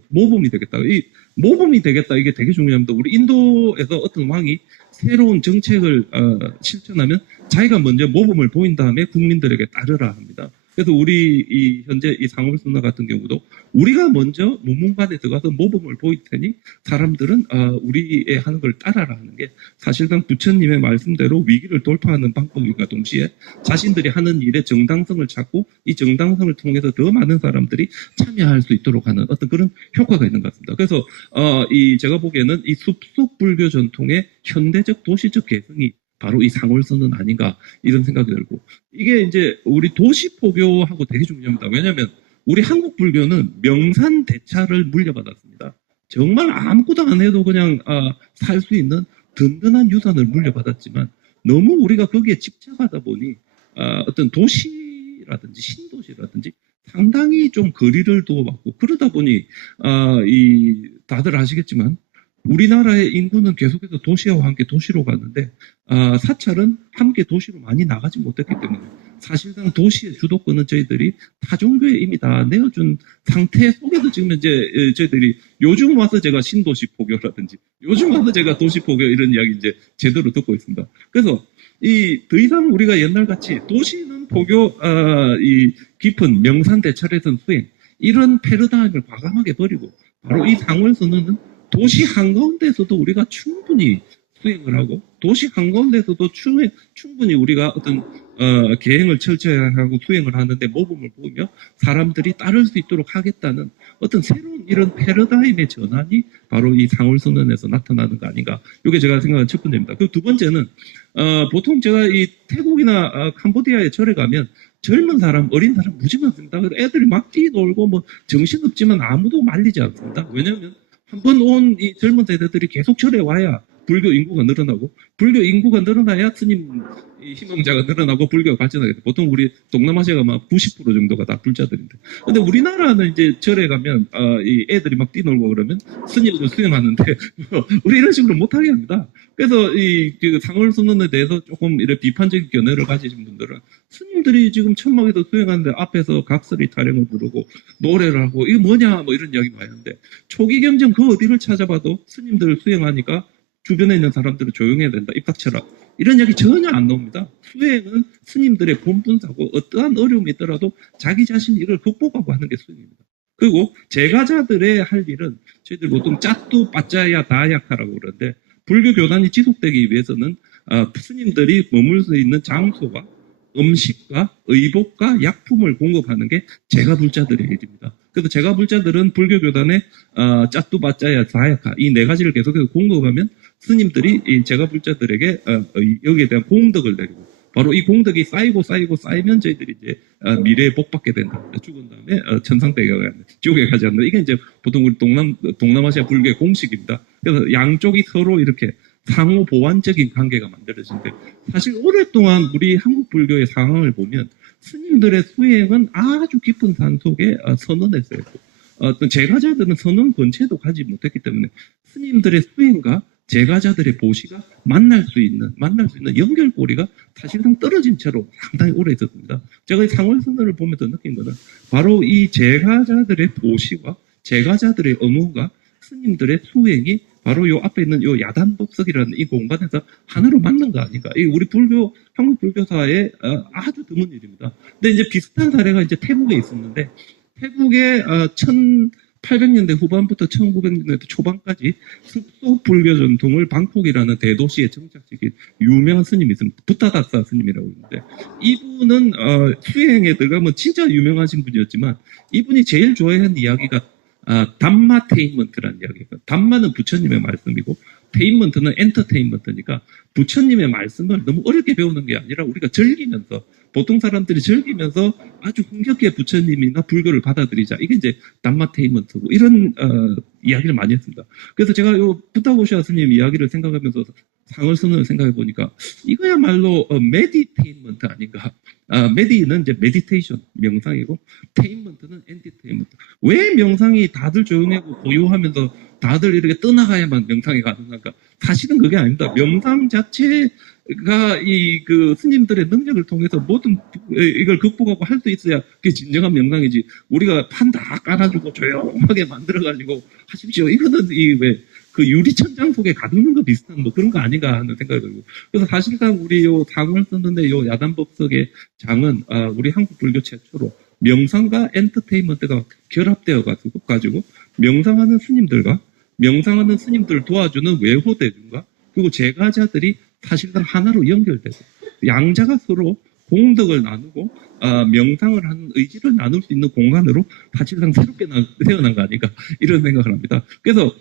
모범이 되겠다. 이 모범이 되겠다, 이게 되게 중요합니다. 우리 인도에서 어떤 왕이 새로운 정책을 실천하면 자기가 먼저 모범을 보인 다음에 국민들에게 따르라 합니다. 그래서 우리 현재 이 상월선언 같은 경우도 우리가 먼저 무문관에 들어가서 모범을 보일 테니 사람들은 우리의 하는 걸 따라라 하는 게 사실상 부처님의 말씀대로 위기를 돌파하는 방법인가 동시에 자신들이 하는 일의 정당성을 찾고 이 정당성을 통해서 더 많은 사람들이 참여할 수 있도록 하는 어떤 그런 효과가 있는 것 같습니다. 그래서 제가 보기에는 이 숲속 불교 전통의 현대적 도시적 개성이 바로 이 상월선언 아닌가, 이런 생각이 들고, 이게 이제 우리 도시 포교하고 되게 중요합니다. 왜냐하면 우리 한국 불교는 명산 대차를 물려받았습니다. 정말 아무것도 안 해도 그냥 살 수 있는 든든한 유산을 물려받았지만 너무 우리가 거기에 집착하다 보니 어떤 도시라든지 신도시라든지 상당히 좀 거리를 두어봤고 그러다 보니 다들 아시겠지만 우리나라의 인구는 계속해서 도시와 함께 도시로 갔는데 사찰은 함께 도시로 많이 나가지 못했기 때문에 사실상 도시의 주도권은 저희들이 타종교에 이미 다 내어준 상태 속에서 지금 이제 저희들이 요즘 와서 제가 신도시 포교라든지 요즘 와서 제가 도시 포교 이런 이야기 이제 제대로 듣고 있습니다. 그래서 더 이상 우리가 옛날같이 도시는 포교 이 깊은 명산 대찰에선 수행 이런 패러다임을 과감하게 버리고 바로 이 상월선언은 도시 한가운데서도 우리가 충분히 수행을 하고 도시 한가운데서도 충분히 우리가 어떤 계행을 철저하고 수행을 하는데 모범을 보이며 사람들이 따를 수 있도록 하겠다는 어떤 새로운 이런 패러다임의 전환이 바로 이 상월선언에서 나타나는 거 아닌가. 이게 제가 생각하는 첫 번째입니다. 그 두 번째는 보통 제가 이 태국이나 캄보디아에 절에 가면 젊은 사람, 어린 사람 무지 많습니다. 애들이 막 뛰놀고 뭐 정신없지만 아무도 말리지 않습니다. 왜냐하면 한 번 온 이 젊은 세대들이 계속 절에 와야 불교 인구가 늘어나고 불교 인구가 늘어나야 스님 희망자가 늘어나고 불교가 발전하게 돼. 보통 우리 동남아시아가 막 90% 정도가 다 불자들인데. 근데 우리나라는 이제 절에 가면 이 애들이 막 뛰놀고 그러면 스님들 수행하는데 우리 이런 식으로 못하게 합니다. 그래서 그 상월선언에 대해서 조금 이런 비판적인 견해를 가지신 분들은 스님들이 지금 천막에서 수행하는데 앞에서 각설이 타령을 부르고 노래를 하고 이게 뭐냐 뭐 이런 이야기 많이 하는데 초기 경전 그 어디를 찾아봐도 스님들 수행하니까 주변에 있는 사람들은 조용해야 된다. 입 닥쳐라. 이런 이야기 전혀 안 나옵니다. 수행은 스님들의 본분사고 어떠한 어려움이 있더라도 자기 자신이 이걸 극복하고 하는 게 수행입니다. 그리고 제가자들의 할 일은 저희들 보통 짜뚜 빠짜야 다야카라고 그러는데 불교 교단이 지속되기 위해서는 스님들이 머물 수 있는 장소가 음식과 의복과 약품을 공급하는 게 제가불자들의 일입니다. 그래서 제가불자들은 불교 교단의 짜뚜바짜야 다야카 이 네 가지를 계속해서 공급하면 스님들이 이 제가불자들에게 여기에 대한 공덕을 내리고 바로 이 공덕이 쌓이고 쌓이면 저희들이 이제 미래에 복 받게 된다. 죽은 다음에 천상대교에 지옥에 가지 않는다. 이게 이제 보통 우리 동남아시아 불교의 공식입니다. 그래서 양쪽이 서로 이렇게 상호 보완적인 관계가 만들어지는데 사실 오랫동안 우리 한국 불교의 상황을 보면 스님들의 수행은 아주 깊은 산속에 선언했어요. 어떤 제가자들은 선언 근처에도 가지 못했기 때문에 스님들의 수행과 제가자들의 보시가 만날 수 있는 연결고리가 사실상 떨어진 채로 상당히 오래 있었습니다. 제가 이 상월선언을 보면서 느낀 것은 바로 이 제가자들의 보시와 제가자들의 의무가 스님들의 수행이 바로 요 앞에 있는 요 야단법석이라는 이 공간에서 하나로 맞는 거 아닌가. 이 우리 불교, 한국 불교사의 아주 드문 일입니다. 근데 이제 비슷한 사례가 이제 태국에 있었는데, 태국의 1800년대 후반부터 1900년대 초반까지 습속 불교 전통을 방콕이라는 대도시에 정착시킨 유명한 스님이 있습니다. 부타다사 스님이라고 있는데, 이분은 수행에 들어가면 진짜 유명하신 분이었지만, 이분이 제일 좋아하는 이야기가 담마테인먼트라는 이야기가. 담마는 부처님의 말씀이고 테인먼트는 엔터테인먼트니까 부처님의 말씀을 너무 어렵게 배우는 게 아니라 우리가 즐기면서 보통 사람들이 즐기면서 아주 흥겹게 부처님이나 불교를 받아들이자. 이게 이제 담마테인먼트고 이런 이야기를 많이 했습니다. 그래서 제가 요 부타고시아 스님 이야기를 생각하면서 상월선언을 생각해 보니까 이거야말로 메디테인먼트 아닌가. 메디는 이제 메디테이션, 명상이고 테인먼트는 엔터테인먼트. 왜 명상이 다들 조용하고 고요하면서 다들 이렇게 떠나가야만 명상이 가능한가? 사실은 그게 아닙니다. 명상 자체가 그 스님들의 능력을 통해서 모든 이걸 극복하고 할 수 있어야 그게 진정한 명상이지. 우리가 판 다 깔아주고 조용하게 만들어가지고 하십시오. 이거는 그 유리천장 속에 가두는 거 비슷한 뭐 그런 거 아닌가 하는 생각이 들고. 그래서 사실상 우리 요 상월선언의 요 야단법석의 장은 우리 한국 불교 최초로 명상과 엔터테인먼트가 결합되어 가지고 명상하는 스님들 도와주는 외호대중과 그리고 제가자들이 사실상 하나로 연결되고 양자가 서로 공덕을 나누고 명상을 하는 의지를 나눌 수 있는 공간으로 사실상 새롭게 태어난 거 아닌가 이런 생각을 합니다. 그래서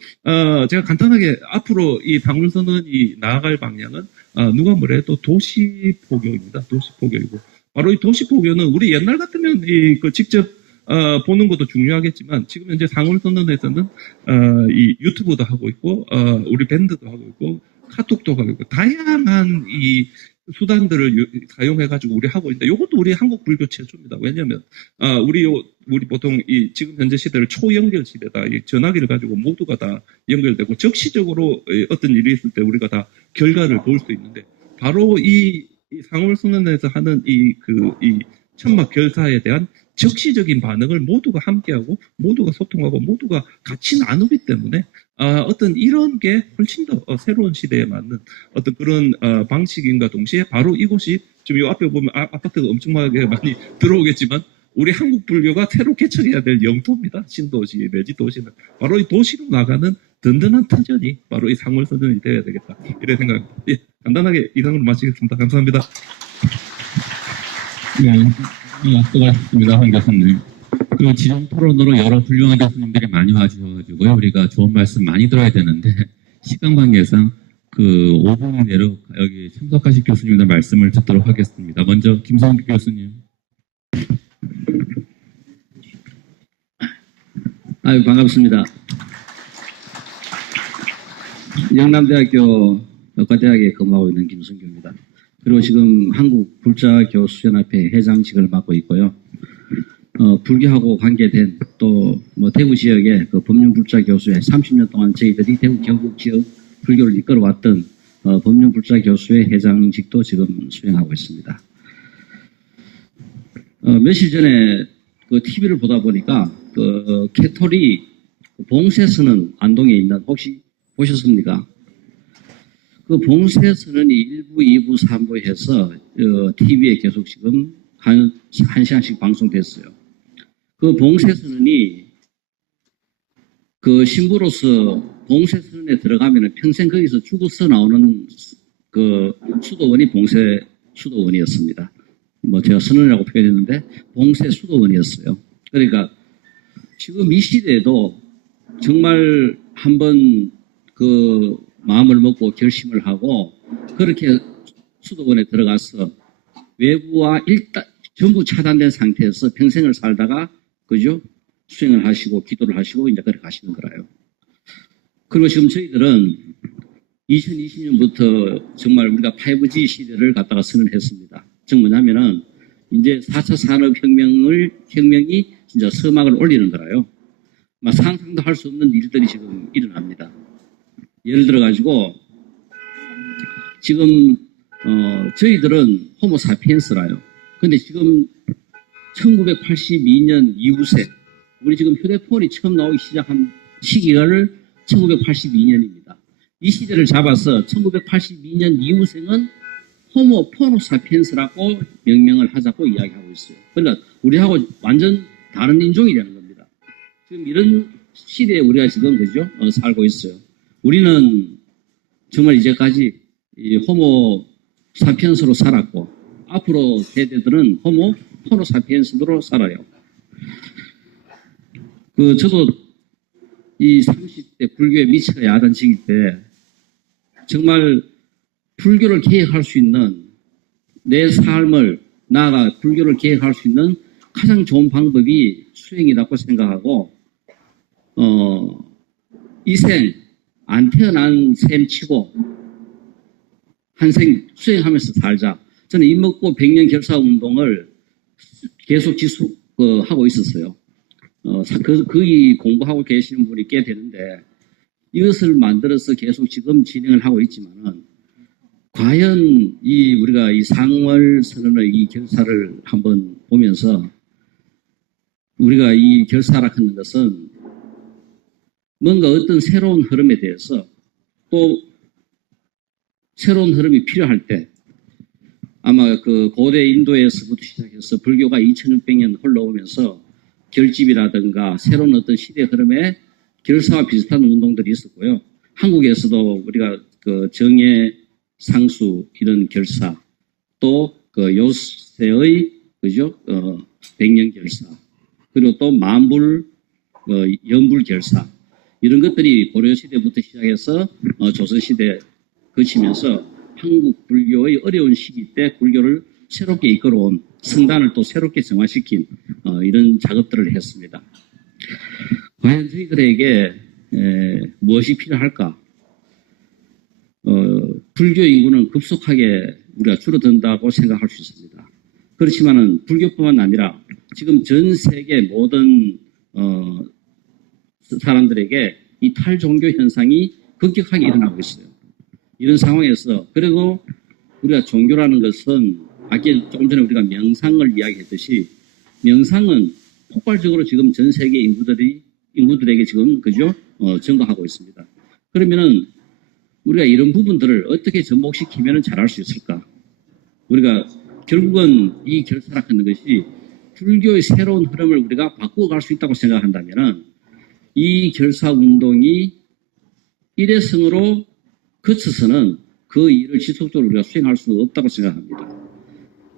제가 간단하게 앞으로 이 상월선언이 나아갈 방향은 누가 뭐래도 도시포교입니다. 도시포교이고 바로 이 도시포교는 우리 옛날 같으면 직접 보는 것도 중요하겠지만 지금 현재 상월선언에서는 이 유튜브도 하고 있고 우리 밴드도 하고 있고 카톡도 하고 있고 다양한 이 수단들을 사용해가지고 우리 하고 있는데 이것도 우리 한국 불교 최초입니다. 왜냐하면 우리 보통 이 지금 현재 시대를 초연결 시대다. 이 전화기를 가지고 모두가 다 연결되고 적시적으로 어떤 일이 있을 때 우리가 다 결과를 볼 수 있는데 바로 이 상월선언에서 하는 이 천막 결사에 대한 적시적인 반응을 모두가 함께하고 모두가 소통하고 모두가 같이 나누기 때문에 어떤 이런 게 훨씬 더 새로운 시대에 맞는 어떤 그런 방식인가 동시에 바로 이곳이 지금 이 앞에 보면 아파트가 엄청나게 많이 들어오겠지만 우리 한국 불교가 새로 개척해야 될 영토입니다. 신도시 내지 도시는 바로 이 도시로 나가는 든든한 터전이 바로 이 상월선언이 되어야 되겠다 이런 생각. 예, 간단하게 이상으로 마치겠습니다. 감사합니다. 네, 수고하셨습니다, 황 교수님. 그리고 지정 토론으로 여러 훌륭한 교수님들이 많이 와주셔가지고요. 우리가 좋은 말씀 많이 들어야 되는데, 시간 관계상 5분 내로 여기 참석하실 교수님들 말씀을 듣도록 하겠습니다. 먼저, 김성규 교수님. 아유, 반갑습니다. 영남대학교 의과대학에 근무하고 있는 김성규입니다. 그리고 지금 한국불자교수연합회 회장직을 맡고 있고요. 불교하고 관계된 또 대구 지역의 법륜불자교수회 30년 동안 저희들이 대구 경북 지역 불교를 이끌어왔던 법륜불자교수회 회장직도 지금 수행하고 있습니다. 며칠 전에 TV를 보다 보니까 캐톨이 봉쇄선언 안동에 있는 혹시 보셨습니까? 봉쇄선언이 1부, 2부, 3부 해서 TV에 계속 지금 한 시간씩 방송됐어요. 봉쇄선언이 신부로서 봉쇄선언에 들어가면 평생 거기서 죽어서 나오는 수도원이 봉쇄 수도원이었습니다. 제가 선언이라고 표현했는데 봉쇄 수도원이었어요. 그러니까 지금 이 시대에도 정말 한번 마음을 먹고 결심을 하고 그렇게 수도원에 들어가서 외부와 전부 차단된 상태에서 평생을 살다가 그죠? 수행을 하시고 기도를 하시고 이제 그렇게 가시는 거라요. 그리고 지금 저희들은 2020년부터 정말 우리가 5G 시대를 갖다가 선언했습니다. 즉 뭐냐면은 이제 4차 산업혁명이 진짜 서막을 올리는 거라요. 상상도 할 수 없는 일들이 지금 일어납니다. 예를 들어가지고 지금 저희들은 호모사피엔스라요. 근데 지금 1982년 이후세 우리 지금 휴대폰이 처음 나오기 시작한 시기를 1982년입니다. 이 시대를 잡아서 1982년 이후생은 호모 포노사피엔스라고 명명을 하자고 이야기하고 있어요. 그러니까 우리하고 완전 다른 인종이라는 겁니다. 지금 이런 시대에 우리가 지금 그죠? 살고 있어요. 우리는 정말 이제까지 이 호모 사피엔스로 살았고 앞으로 세대들은 호모 포노사피엔스로 살아요. 저도 이 30대 불교에 미치가 야단치기 때 정말 불교를 계획할 수 있는 내 삶을 나아가 불교를 계획할 수 있는 가장 좋은 방법이 수행이라고 생각하고 이 생 안 태어난 셈치고 한생 수행하면서 살자. 저는 입먹고 100년 결사 운동을 계속 지속하고 있었어요. 거의 공부하고 계시는 분이 꽤 되는데 이것을 만들어서 계속 지금 진행을 하고 있지만은 과연 우리가 이 상월 선언의 이 결사를 한번 보면서 우리가 이 결사라는 것은 뭔가 어떤 새로운 흐름에 대해서 또 새로운 흐름이 필요할 때 아마 고대 인도에서부터 시작해서 불교가 2600년 흘러오면서 결집이라든가 새로운 어떤 시대 흐름에 결사와 비슷한 운동들이 있었고요. 한국에서도 우리가 정예 상수 이런 결사 또 요새의 그죠? 백년 결사 그리고 또 만불 연불 결사 이런 것들이 고려 시대부터 시작해서 조선 시대 거치면서 한국 불교의 어려운 시기 때 불교를 새롭게 이끌어온 성단을 또 새롭게 정화시킨 이런 작업들을 했습니다. 과연 저희들에게 무엇이 필요할까? 불교 인구는 급속하게 우리가 줄어든다고 생각할 수 있습니다. 그렇지만은 불교뿐만 아니라 지금 전 세계 모든 사람들에게 이 탈종교 현상이 급격하게 일어나고 있어요. 이런 상황에서 그리고 우리가 종교라는 것은 아까 조금 전에 우리가 명상을 이야기했듯이 명상은 폭발적으로 지금 전 세계 인구들에게 지금 그죠 증가하고 있습니다. 그러면은 우리가 이런 부분들을 어떻게 접목시키면 잘할 수 있을까? 우리가 결국은 이 결사라는 것이 불교의 새로운 흐름을 우리가 바꾸어갈 수 있다고 생각한다면은 이 결사 운동이 일회성으로 거쳐서는 그 일을 지속적으로 우리가 수행할 수 없다고 생각합니다.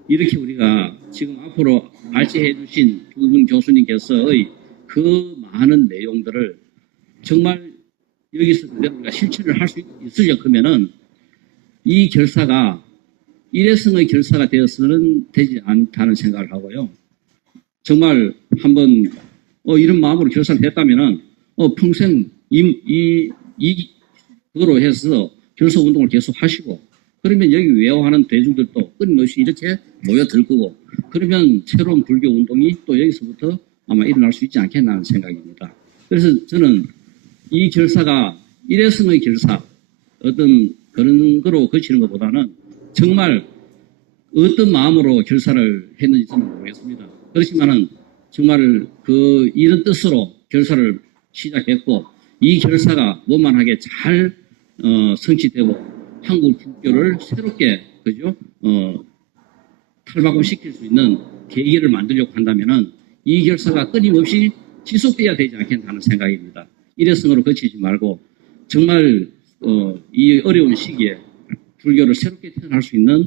이렇게 우리가 지금 앞으로 발제해 주신 두 분 교수님께서의 그 많은 내용들을 정말 여기서 그대로 우리가 실천을 할 수 있으려면은 이 결사가 일회성의 결사가 되어서는 되지 않다는 생각을 하고요. 정말 한번 이런 마음으로 결사를 했다면은 평생 그거로 해서 결사 운동을 계속 하시고 그러면 여기 외워하는 대중들도 끊임없이 이렇게 모여들 거고 그러면 새로운 불교 운동이 또 여기서부터 아마 일어날 수 있지 않겠나 하는 생각입니다. 그래서 저는 이 결사가 일회성의 결사 어떤 그런 거로 거치는 것보다는 정말 어떤 마음으로 결사를 했는지 저는 모르겠습니다. 그렇지만은 정말 이런 뜻으로 결사를 시작했고 이 결사가 원만하게 잘 성취되고 한국 불교를 새롭게 그죠 탈바꿈시킬 수 있는 계기를 만들려고 한다면은 이 결사가 끊임없이 지속돼야 되지 않겠다는 생각입니다. 일회성으로 거치지 말고 정말 이 어려운 시기에 불교를 새롭게 태어날 수 있는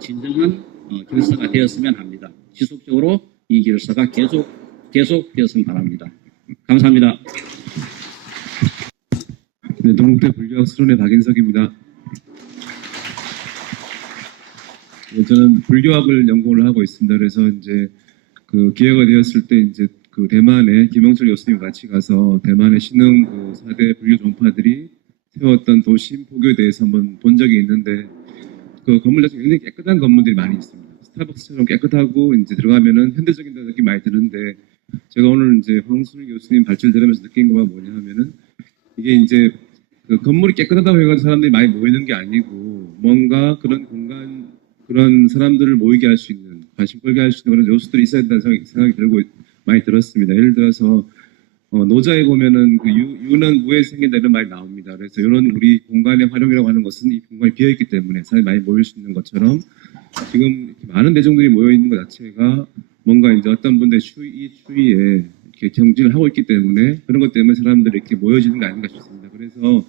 진정한 결사가 되었으면 합니다. 지속적으로 이 결사가 계속 되었으면 바랍니다. 감사합니다. 네, 동국대 불교학 수련회 박인석입니다. 네, 저는 불교학을 연구를 하고 있습니다. 그래서 이제 그 기회가 되었을 때 이제 그 대만에 김영철 교수님 같이 가서 대만의 신흥 그 4대 불교 종파들이 세웠던 도심 포교에 대해서 한번 본 적이 있는데 그 건물 자체가 굉장히 깨끗한 건물들이 많이 있습니다. 스타벅스처럼 깨끗하고 이제 들어가면은 현대적인 느낌이 많이 드는데 제가 오늘 이제 황순일 교수님 발제를 들으면서 느낀 거가 뭐냐 하면은 이게 이제 그 건물이 깨끗하다고 해가지고 사람들이 많이 모이는 게 아니고 뭔가 그런 공간 그런 사람들을 모이게 할 수 있는 관심 끌게 할 수 있는 그런 요소들이 있어야 된다는 생각이 들고 많이 들었습니다. 예를 들어서 노자에 보면은 그 유는 무에서 생긴다 이런 말이 나옵니다. 그래서 이런 우리 공간의 활용이라고 하는 것은 이 공간이 비어있기 때문에 사람이 많이 모일 수 있는 것처럼 지금 이렇게 많은 대중들이 모여 있는 것 자체가 뭔가 이제 어떤 분들의 추위에 이렇게 경진을 하고 있기 때문에 그런 것 때문에 사람들이 이렇게 모여지는 게 아닌가 싶습니다. 그래서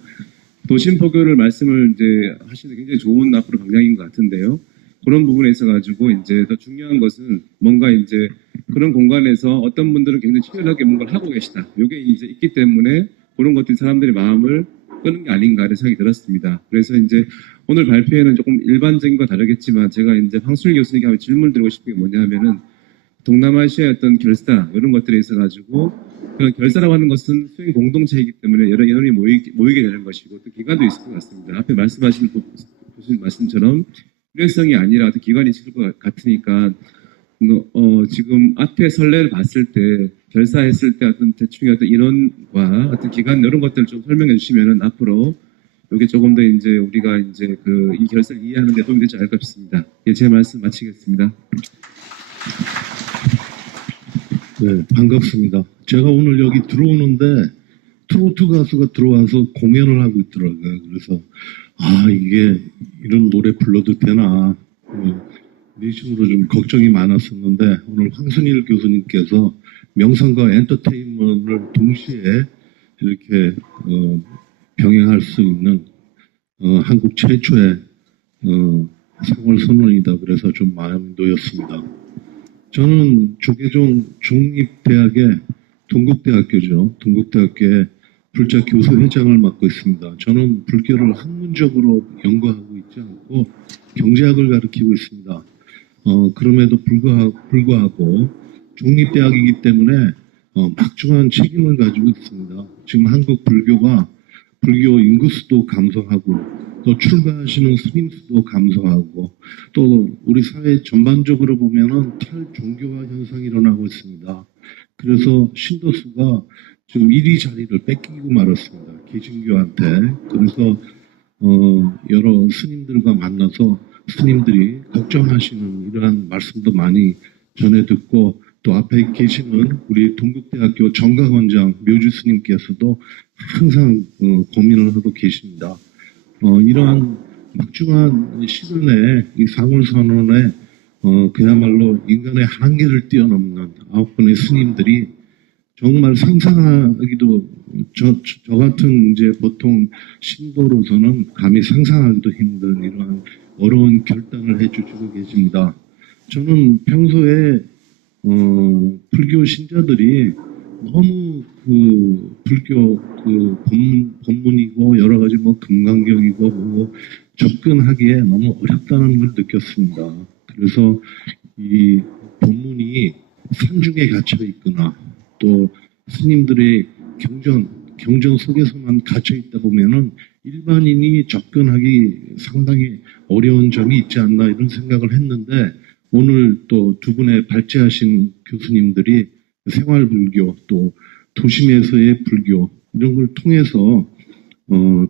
도심 포교를 말씀을 이제 하시는 게 굉장히 좋은 앞으로 방향인 것 같은데요. 그런 부분에 있어가지고 이제 더 중요한 것은 뭔가 이제 그런 공간에서 어떤 분들은 굉장히 치열하게 뭔가를 하고 계시다. 이게 이제 있기 때문에 그런 것들이 사람들의 마음을 끄는 게 아닌가 하는 생각이 들었습니다. 그래서 이제 오늘 발표에는 조금 일반적인 거 다르겠지만 제가 이제 황순일 교수님께 한번 질문 드리고 싶은 게 뭐냐 하면은 동남아시아의 어떤 결사 이런 것들에 있어가지고 그런 결사라고 하는 것은 수행 공동체이기 때문에 여러 인원이 모이게 되는 것이고 또 기간도 있을 것 같습니다. 앞에 말씀하신 교수님 말씀처럼 일회성이 아니라 어떤 기간이 있을 것 같으니까 지금 앞에 선례를 봤을 때 결사했을 때 어떤 대충의 어떤 인원과 어떤 기간 이런 것들을 좀 설명해 주시면은 앞으로 이게 조금 더 이제 우리가 이제 이 결사를 이해하는 데 도움이 되지 않을까 싶습니다. 예, 제 말씀 마치겠습니다. 네, 반갑습니다. 제가 오늘 여기 들어오는데 트로트 가수가 들어와서 공연을 하고 있더라고요. 그래서 이게 이런 노래 불러도 되나 내심으로 좀 걱정이 많았었는데 오늘 황순일 교수님께서 명상과 엔터테인먼트를 동시에 이렇게 병행할 수 있는 한국 최초의 생활선언이다. 그래서 좀 마음이 놓였습니다. 저는 조계종 중립대학의 동국대학교죠. 동국대학교의 불자 교수회장을 맡고 있습니다. 저는 불교를 학문적으로 연구하고 있지 않고 경제학을 가르치고 있습니다. 그럼에도 불구하고 중립대학이기 때문에 막중한 책임을 가지고 있습니다. 지금 한국 불교가 불교 인구수도 감소하고 또 출가하시는 스님 수도 감소하고 또 우리 사회 전반적으로 보면은 탈종교화 현상이 일어나고 있습니다. 그래서 신도수가 지금 1위 자리를 뺏기고 말았습니다. 개신교한테. 그래서 여러 스님들과 만나서 스님들이 걱정하시는 이러한 말씀도 많이 전해 듣고 또 앞에 계시는 우리 동국대학교 정각원장 묘주 스님께서도 항상 고민을 하고 계십니다. 이러한 막중한 시즌에 이 상울선언에 그야말로 인간의 한계를 뛰어넘는 9분의 스님들이 정말 상상하기도 저 같은 이제 보통 신도로서는 감히 상상하기도 힘든 이러한 어려운 결단을 해주시고 계십니다. 저는 평소에 불교 신자들이 너무 그 불교 그 본문이고 여러 가지 뭐 금강경이고 뭐 접근하기에 너무 어렵다는 걸 느꼈습니다. 그래서 이 본문이 산중에 갇혀 있거나 또 스님들의 경전 속에서만 갇혀 있다 보면은 일반인이 접근하기 상당히 어려운 점이 있지 않나 이런 생각을 했는데 오늘 또 두 분의 발제하신 교수님들이 생활불교 또 도심에서의 불교 이런 걸 통해서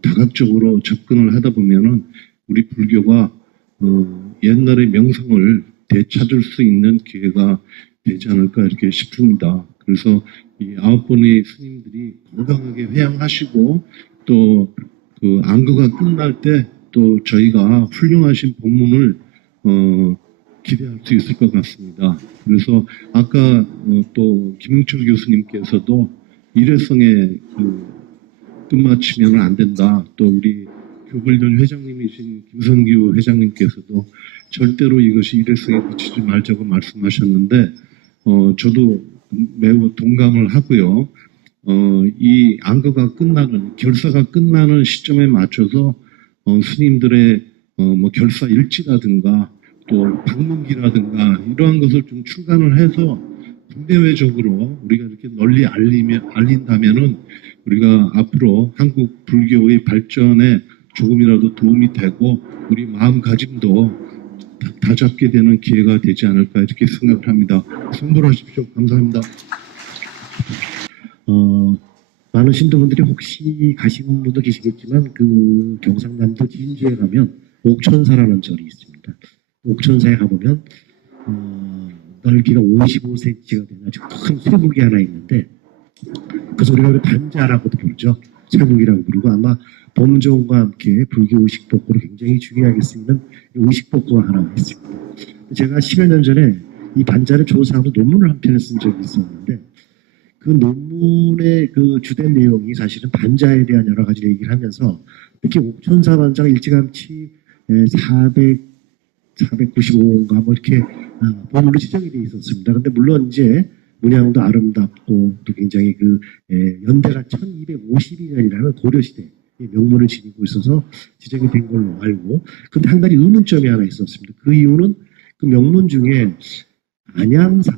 다각적으로 접근을 하다 보면은 우리 불교가 옛날의 명성을 되찾을 수 있는 기회가 되지 않을까 이렇게 싶습니다. 그래서 이 9분의 스님들이 건강하게 회양하시고 또 그 안거가 끝날 때 또 저희가 훌륭하신 법문을 기대할 수 있을 것 같습니다. 그래서 아까 또 김용철 교수님께서도 일회성에 끝마치면 안 된다. 또 우리 교불련 회장님이신 김성규 회장님께서도 절대로 이것이 일회성에 그치지 말자고 말씀하셨는데 저도 매우 동감을 하고요. 이 안거가 끝나는 결사가 끝나는 시점에 맞춰서 스님들의 뭐 결사 일지라든가 또 방문기라든가 이러한 것을 좀 출간을 해서 국내외적으로 우리가 이렇게 널리 알린다면은 우리가 앞으로 한국 불교의 발전에 조금이라도 도움이 되고 우리 마음가짐도 다잡게 되는 기회가 되지 않을까 이렇게 생각을 합니다. 선물하십시오. 감사합니다. 많은 신도분들이 혹시 가신 분도 계시겠지만 그 경상남도 진주에 가면 옥천사라는 절이 있습니다. 옥천사에 가보면 넓이가 55cm가 되는 아주 큰 쇠국이 하나 있는데 그 소리가 반자라고도 부르죠. 쇠국이라고 부르고 아마 범종과 함께 불교 의식복구로 굉장히 중요하게 쓰이는 의식복구가 하나 있습니다. 제가 10여 년 전에 이 반자를 조사하고 논문을 한 편을 쓴 적이 있었는데 그 논문의 그 주된 내용이 사실은 반자에 대한 여러 가지 얘기를 하면서 특히 옥천사 반자가 일찌감치 495호인가 뭐 이렇게 보물로 지정이 되어 있었습니다. 근데 물론 이제 문양도 아름답고 또 굉장히 그 연대가 1252년이라는 고려시대 명문을 지니고 있어서 지정이 된 걸로 알고 근데 한 가지 의문점이 하나 있었습니다. 그 이유는 그 명문 중에 안양사,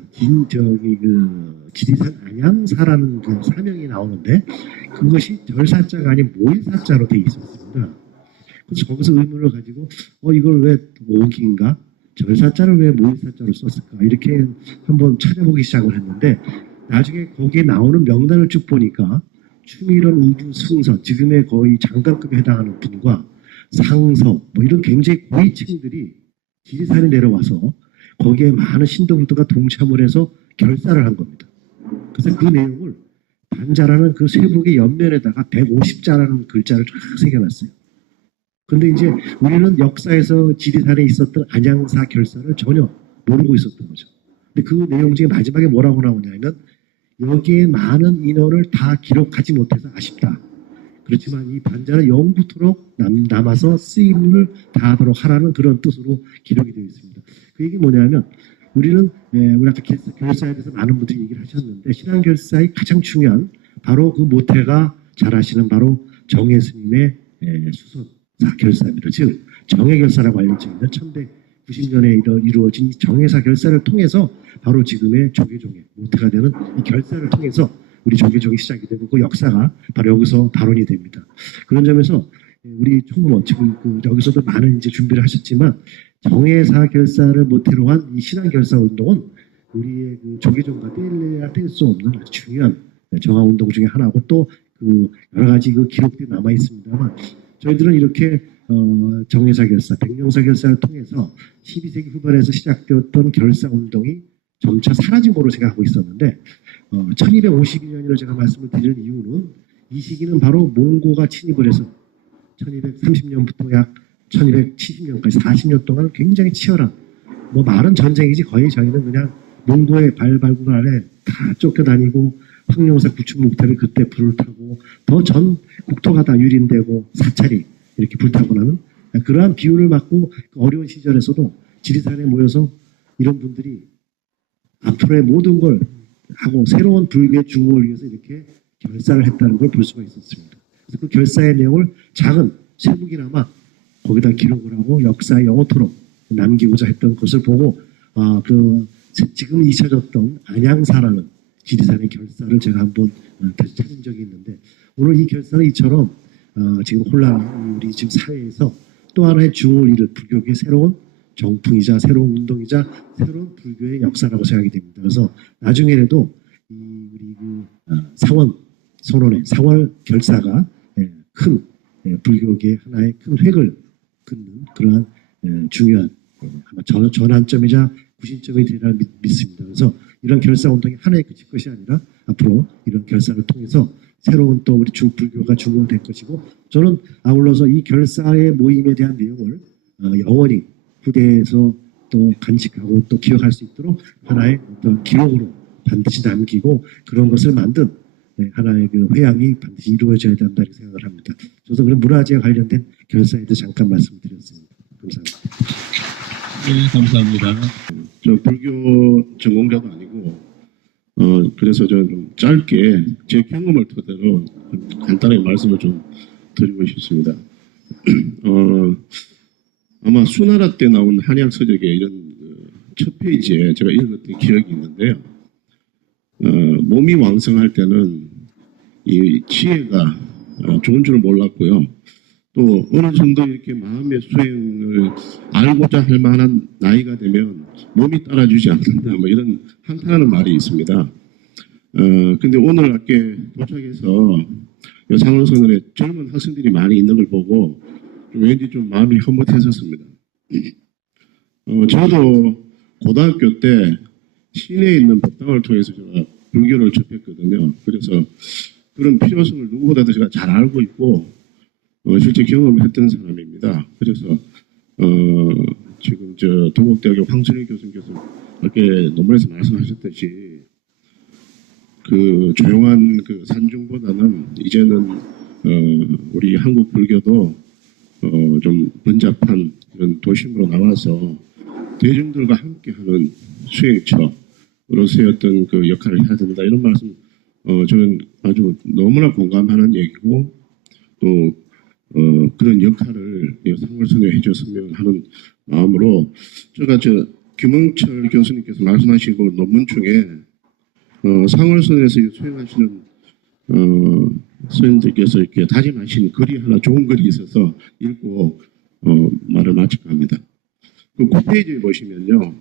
지리산 안양사라는 그 사명이 나오는데 그것이 절사자가 아닌 모일사자로 되어 있었습니다. 그래서 거기서 의문을 가지고 이걸 왜 옥인가? 절사자를 왜 모일사자로 썼을까? 이렇게 한번 찾아보기 시작을 했는데 나중에 거기에 나오는 명단을 쭉 보니까 추미련 우주 승선, 지금의 거의 장관급에 해당하는 분과 상서 뭐 이런 굉장히 고위층들이 지리산에 내려와서 거기에 많은 신도분들과 동참을 해서 결사를 한 겁니다. 그래서 그 내용을 반자라는 그 쇠북의 옆면에다가 150자라는 글자를 쫙 새겨놨어요. 근데 이제 우리는 역사에서 지리산에 있었던 안양사 결사를 전혀 모르고 있었던 거죠. 근데 그 내용 중에 마지막에 뭐라고 나오냐면 여기에 많은 인원을 다 기록하지 못해서 아쉽다. 그렇지만 이 반자는 영구토록 남아서 쓰임을 다하도록 하라는 그런 뜻으로 기록이 되어 있습니다. 그 얘기 뭐냐면 우리는 우리 아까 결사에 대해서 많은 분들이 얘기를 하셨는데 신앙 결사의 가장 중요한 바로 그 모태가 잘 아시는 바로 정예 스님의 수선사 결사입니다. 즉 정예 결사라고 알려져 있는 90년에 이루어진 이 정예사 결사를 통해서 바로 지금의 조계종의 모태가 되는 이 결사를 통해서 우리 조계종이 시작이 되고 그 역사가 바로 여기서 발원이 됩니다. 그런 점에서 우리 총무원 지금 여기서도 많은 이제 준비를 하셨지만 정예사 결사를 모태로 한 이 신안 결사 운동은 우리의 그 조계종과 뗄래야 뗄 수 없는 아주 중요한 정화 운동 중에 하나고 또 그 여러 가지 그 기록들이 남아 있습니다만 저희들은 이렇게 정예사 결사, 백령사 결사를 통해서 12세기 후반에서 시작되었던 결사 운동이 점차 사라짐으로 생각하고 있었는데 1252년이라고 제가 말씀을 드리는 이유는 이 시기는 바로 몽고가 침입을 해서 1230년부터 약 1270년까지 40년 동안 굉장히 치열한 뭐 말은 전쟁이지 거의 저희는 그냥 몽고의 발발굴 아래 다 쫓겨다니고 황룡사 구춘목탑이 그때 불을 타고 더 전 국토가 다 유린되고 사찰이 이렇게 불타고 나는 그러한 비운을 맞고 그 어려운 시절에서도 지리산에 모여서 이런 분들이 앞으로의 모든 걸 하고 새로운 불교의 중흥을 위해서 이렇게 결사를 했다는 걸 볼 수가 있었습니다. 그래서 그 결사의 내용을 작은 쇠북이나마 거기다 기록을 하고 역사의 영토로 남기고자 했던 것을 보고 지금 잊혀졌던 안양사라는 지리산의 결사를 제가 한번 다시 찾은 적이 있는데 오늘 이 결사는 이처럼 지금 혼란한 우리 지금 사회에서 또 하나의 중흥을 이룰 불교의 새로운 정풍이자 새로운 운동이자 새로운 불교의 역사라고 생각이 됩니다. 그래서 나중에라도 우리 상원 선원의 상월 결사가 큰 불교계의 하나의 큰 획을 긋는 그러한 중요한 아마 전환점이자 구심점이 되리라 믿습니다. 그래서 이런 결사 운동이 하나에 그칠 것이 아니라 앞으로 이런 결사를 통해서 새로운 또 우리 불교가 중흥될 것이고 저는 아울러서 이 결사의 모임에 대한 내용을 영원히 후대에서 또 간직하고 또 기억할 수 있도록 하나의 어떤 기록으로 반드시 남기고 그런 것을 만든 하나의 그 회양이 반드시 이루어져야 된다 이렇게 생각을 합니다. 저도 그런 문화재와 관련된 결사에 대해서 잠깐 말씀드렸습니다. 감사합니다. 네, 감사합니다. 저 불교 전공자도 아니고 그래서 저는 좀 짧게 제 경험을 토대로 간단하게 말씀을 좀 드리고 싶습니다. 아마 수나라 때 나온 한약 서적에 이런 첫 페이지에 제가 읽었던 기억이 있는데요. 몸이 왕성할 때는 이 지혜가 좋은 줄 몰랐고요. 또 어느 정도 이렇게 마음의 수행을 알고자 할 만한 나이가 되면 몸이 따라주지 않는다. 뭐 이런 한탄하는 말이 있습니다. 근데 오늘 학교에 도착해서 상월선언에 젊은 학생들이 많이 있는 걸 보고 왠지 좀 마음이 흐뭇했었습니다. 저도 고등학교 때 시내에 있는 법당을 통해서 제가 불교를 접했거든요. 그래서 그런 필요성을 누구보다도 제가 잘 알고 있고 실제 경험했던 사람입니다. 그래서 지금 저 동국대학교 황순일 교수님께서 이렇게 논문에서 말씀하셨듯이 그 조용한 그 산중보다는 이제는 우리 한국 불교도 좀 번잡한 이런 도심으로 나와서 대중들과 함께하는 수행처로서의 어떤 그 역할을 해야 된다 이런 말씀 저는 아주 너무나 공감하는 얘기고 또 그런 역할을 상월선에 해줬으면 하는 마음으로 제가 김흥철 교수님께서 말씀하시고 논문 중에 상월선에서 수행하시는 선생님들께서 이렇게 다짐하신 글이 하나 좋은 글이 있어서 읽고 말을 마칠까 합니다. 그 9페이지에 보시면요.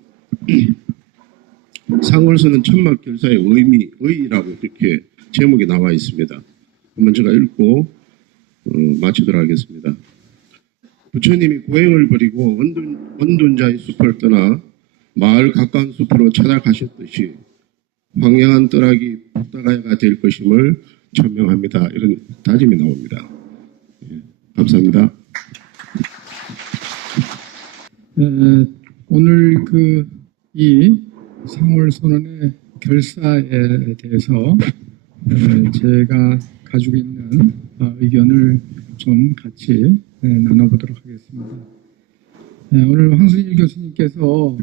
상월선은 천막 결사의 의의라고 이렇게 제목이 나와 있습니다. 한번 제가 읽고 마치도록 하겠습니다. 부처님이 고행을 버리고 원둔자의 숲을 떠나 마을 가까운 숲으로 찾아가셨듯이 황량한 떠락이 북다가야가 될 것임을 천명합니다. 이런 다짐이 나옵니다. 감사합니다. 오늘 이 상월선언의 결사에 대해서 제가 가지고 있는 의견을 좀 같이 나눠보도록 하겠습니다. 오늘 황순일 교수님께서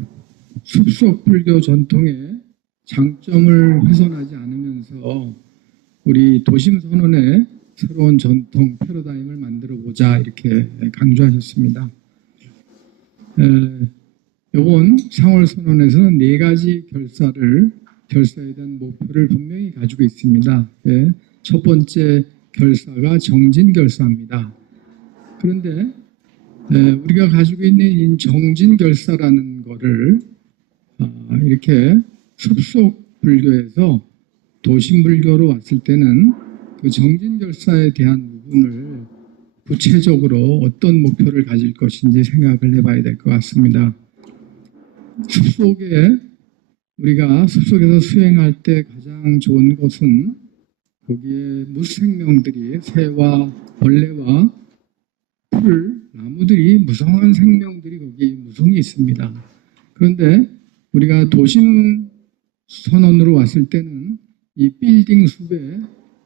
숲속 불교 전통의 장점을 훼손하지 않으면서 우리 도심 선언의 새로운 전통 패러다임을 만들어 보자 이렇게 강조하셨습니다. 이번 상월선언에서는 네 가지 결사에 대한 목표를 분명히 가지고 있습니다. 예, 첫 번째 결사가 정진결사입니다. 그런데 우리가 가지고 있는 이 정진결사라는 거를 이렇게 습속 불교에서 도심 불교로 왔을 때는 그 정진결사에 대한 부분을 구체적으로 어떤 목표를 가질 것인지 생각을 해봐야 될 것 같습니다. 습속에 우리가 습속에서 수행할 때 가장 좋은 것은 거기에 무생명들이 새와 벌레와 풀, 나무들이 무성한 생명들이 거기에 무성히 있습니다. 그런데 우리가 도심 선언으로 왔을 때는 이 빌딩 숲에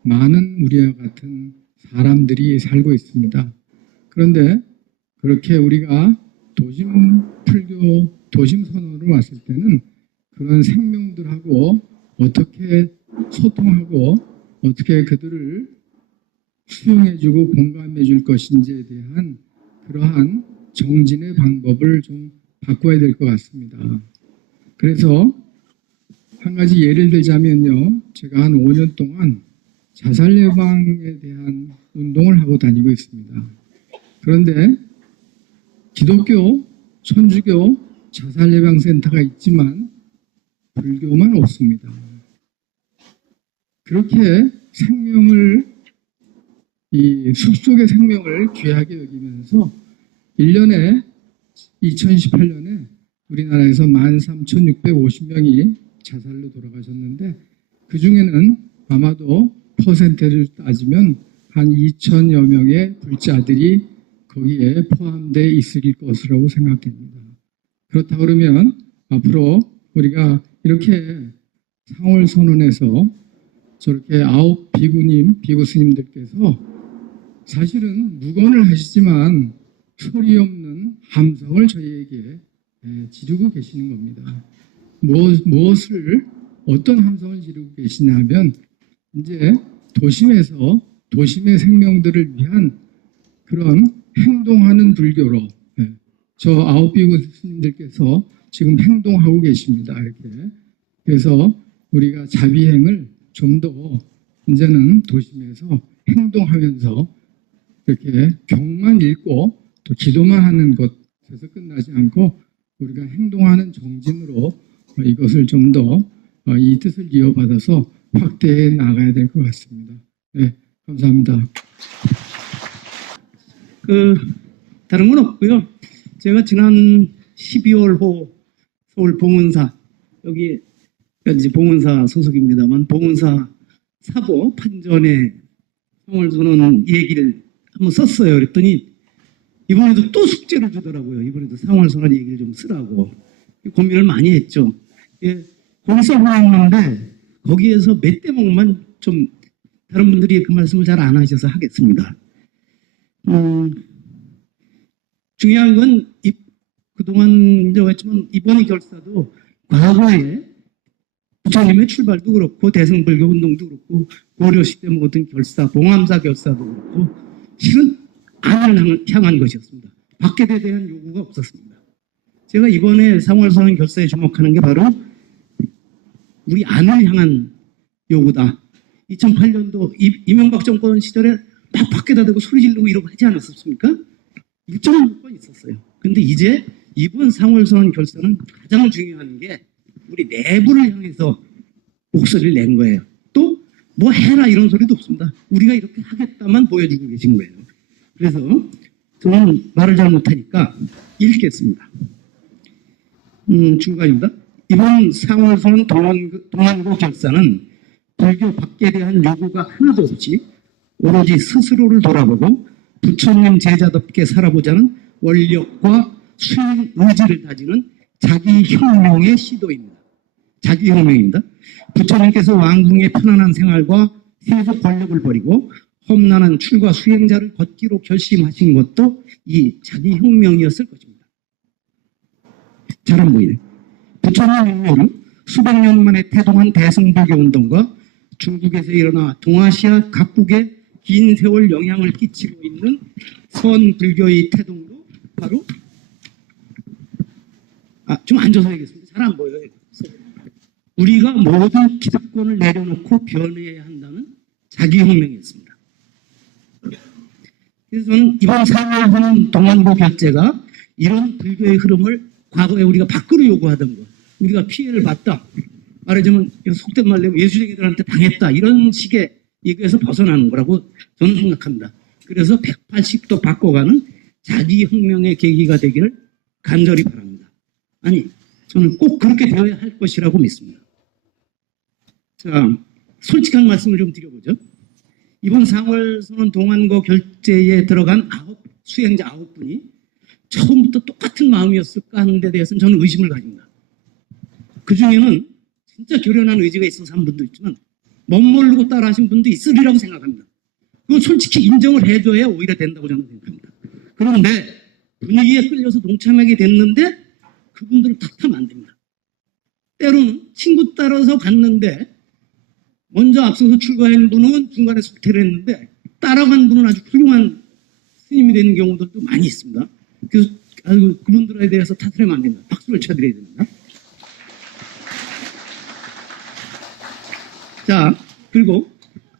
많은 우리와 같은 사람들이 살고 있습니다. 그런데 그렇게 우리가 도심 불교, 도심 선언으로 왔을 때는 그런 생명들하고 어떻게 소통하고 어떻게 그들을 수용해주고 공감해 줄 것인지에 대한 그러한 정진의 방법을 좀 바꿔야 될 것 같습니다. 그래서 한 가지 예를 들자면요. 제가 한 5년 동안 자살 예방에 대한 운동을 하고 다니고 있습니다. 그런데 기독교, 천주교 자살 예방 센터가 있지만 불교만 없습니다. 그렇게 생명을 이 숲속의 생명을 귀하게 여기면서 1년에 2018년에 우리나라에서 13,650명이 자살로 돌아가셨는데 그 중에는 아마도 퍼센테이지를 따지면 한 2,000여 명의 불자들이 거기에 포함되어 있을 것이라고 생각됩니다. 그렇다 그러면 앞으로 우리가 이렇게 상월선언에서 저렇게 9 비구 스님들께서 사실은 묵언을 하시지만 소리 없는 함성을 저희에게 지르고 계시는 겁니다. 무엇을 어떤 함성을 지르고 계시냐면 이제 도심에서 도심의 생명들을 위한 그런 행동하는 불교로 저 9 비구 스님들께서 지금 행동하고 계십니다. 이렇게 그래서 우리가 자비행을 좀 더 이제는 도심에서 행동하면서 이렇게 경만 읽고 또 기도만 하는 것에서 끝나지 않고 우리가 행동하는 정진으로 이것을 좀 더 이 뜻을 이어받아서 확대해 나가야 될 것 같습니다. 네, 감사합니다. 다른 건 없고요. 제가 지난 12월호 서울 봉은사 여기 이제 봉은사 소속입니다만 봉은사 사보 판전에 상월선언 얘기를 한번 썼어요. 그랬더니 이번에도 또 숙제를 주더라고요. 이번에도 상월선언 얘기를 좀 쓰라고 고민을 많이 했죠. 예, 거기서 보았는데 거기에서 몇 대목만 좀 다른 분들이 그 말씀을 잘 안 하셔서 하겠습니다. 중요한 건 그동안 이제 했지만 이번 결사도 과거에 부처님의 출발도 그렇고 대승불교 운동도 그렇고 고려시대 모든 결사, 봉암사 결사도 그렇고 실은 안을 향한 것이었습니다. 박계대에 대한 요구가 없었습니다. 제가 이번에 상월선언 결사에 주목하는 게 바로 우리 안을 향한 요구다. 2008년도 이명박 정권 시절에 막 밖에다 대고 소리 지르고 이러고 하지 않았습니까? 일정한 요건이 있었어요. 근데 이제 이번 상월선언 결사는 가장 중요한 게 우리 내부를 향해서 목소리를 낸 거예요. 또 뭐 해라 이런 소리도 없습니다. 우리가 이렇게 하겠다만 보여주고 계신 거예요. 그래서 저는 말을 잘 못하니까 읽겠습니다. 중간입니다. 이번 상월선언 동안고 결사는 불교 밖에 대한 요구가 하나도 없이 오로지 스스로를 돌아보고 부처님 제자답게 살아보자는 원력과 수행 의지를 다지는 자기혁명의 시도입니다. 자기혁명입니다. 부처님께서 왕궁의 편안한 생활과 세속 권력을 버리고 험난한 출가 수행자를 걷기로 결심하신 것도 이 자기혁명이었을 것입니다. 잘 안 보이네. 부처님 인물은 수백 년 만에 태동한 대승불교 운동과 중국에서 일어나 동아시아 각국에 긴 세월 영향을 끼치고 있는 선불교의 태동도 바로 좀 앉아서 얘기했습니다. 잘 안 보여요. 우리가 모두 기득권을 내려놓고 변해야 한다는 자기혁명이었습니다. 그래서 저는 이번 4월하는 동안고 결재가 이런 불교의 흐름을 과거에 우리가 밖으로 요구하던 거, 우리가 피해를 봤다, 말하자면 속된 말로 예수쟁이들한테 당했다, 이런 식의 얘기에서 벗어나는 거라고 저는 생각합니다. 그래서 180도 바꿔가는 자기혁명의 계기가 되기를 간절히 바랍니다. 아니, 저는 꼭 그렇게 되어야 할 것이라고 믿습니다. 자, 솔직한 말씀을 좀 드려보죠. 이번 4월 선언 동안고 결재에 들어간 수행자 9분이 처음부터 똑같은 마음이었을까 하는 데 대해서는 저는 의심을 가집니다. 그 중에는 진짜 교련한 의지가 있어서 한 분도 있지만 멋모르고 따라하신 분도 있으리라고 생각합니다. 그건 솔직히 인정을 해줘야 오히려 된다고 저는 생각합니다. 그런데 분위기에 끌려서 동참하게 됐는데 그분들을 탓하면 안 됩니다. 때로는 친구 따라서 갔는데 먼저 앞서서 출가한 분은 중간에 속퇴를 했는데 따라간 분은 아주 훌륭한 스님이 되는 경우들도 많이 있습니다. 그래서 그분들에 대해서 탓을 하면 안 됩니다. 박수를 쳐드려야 됩니다. 자, 그리고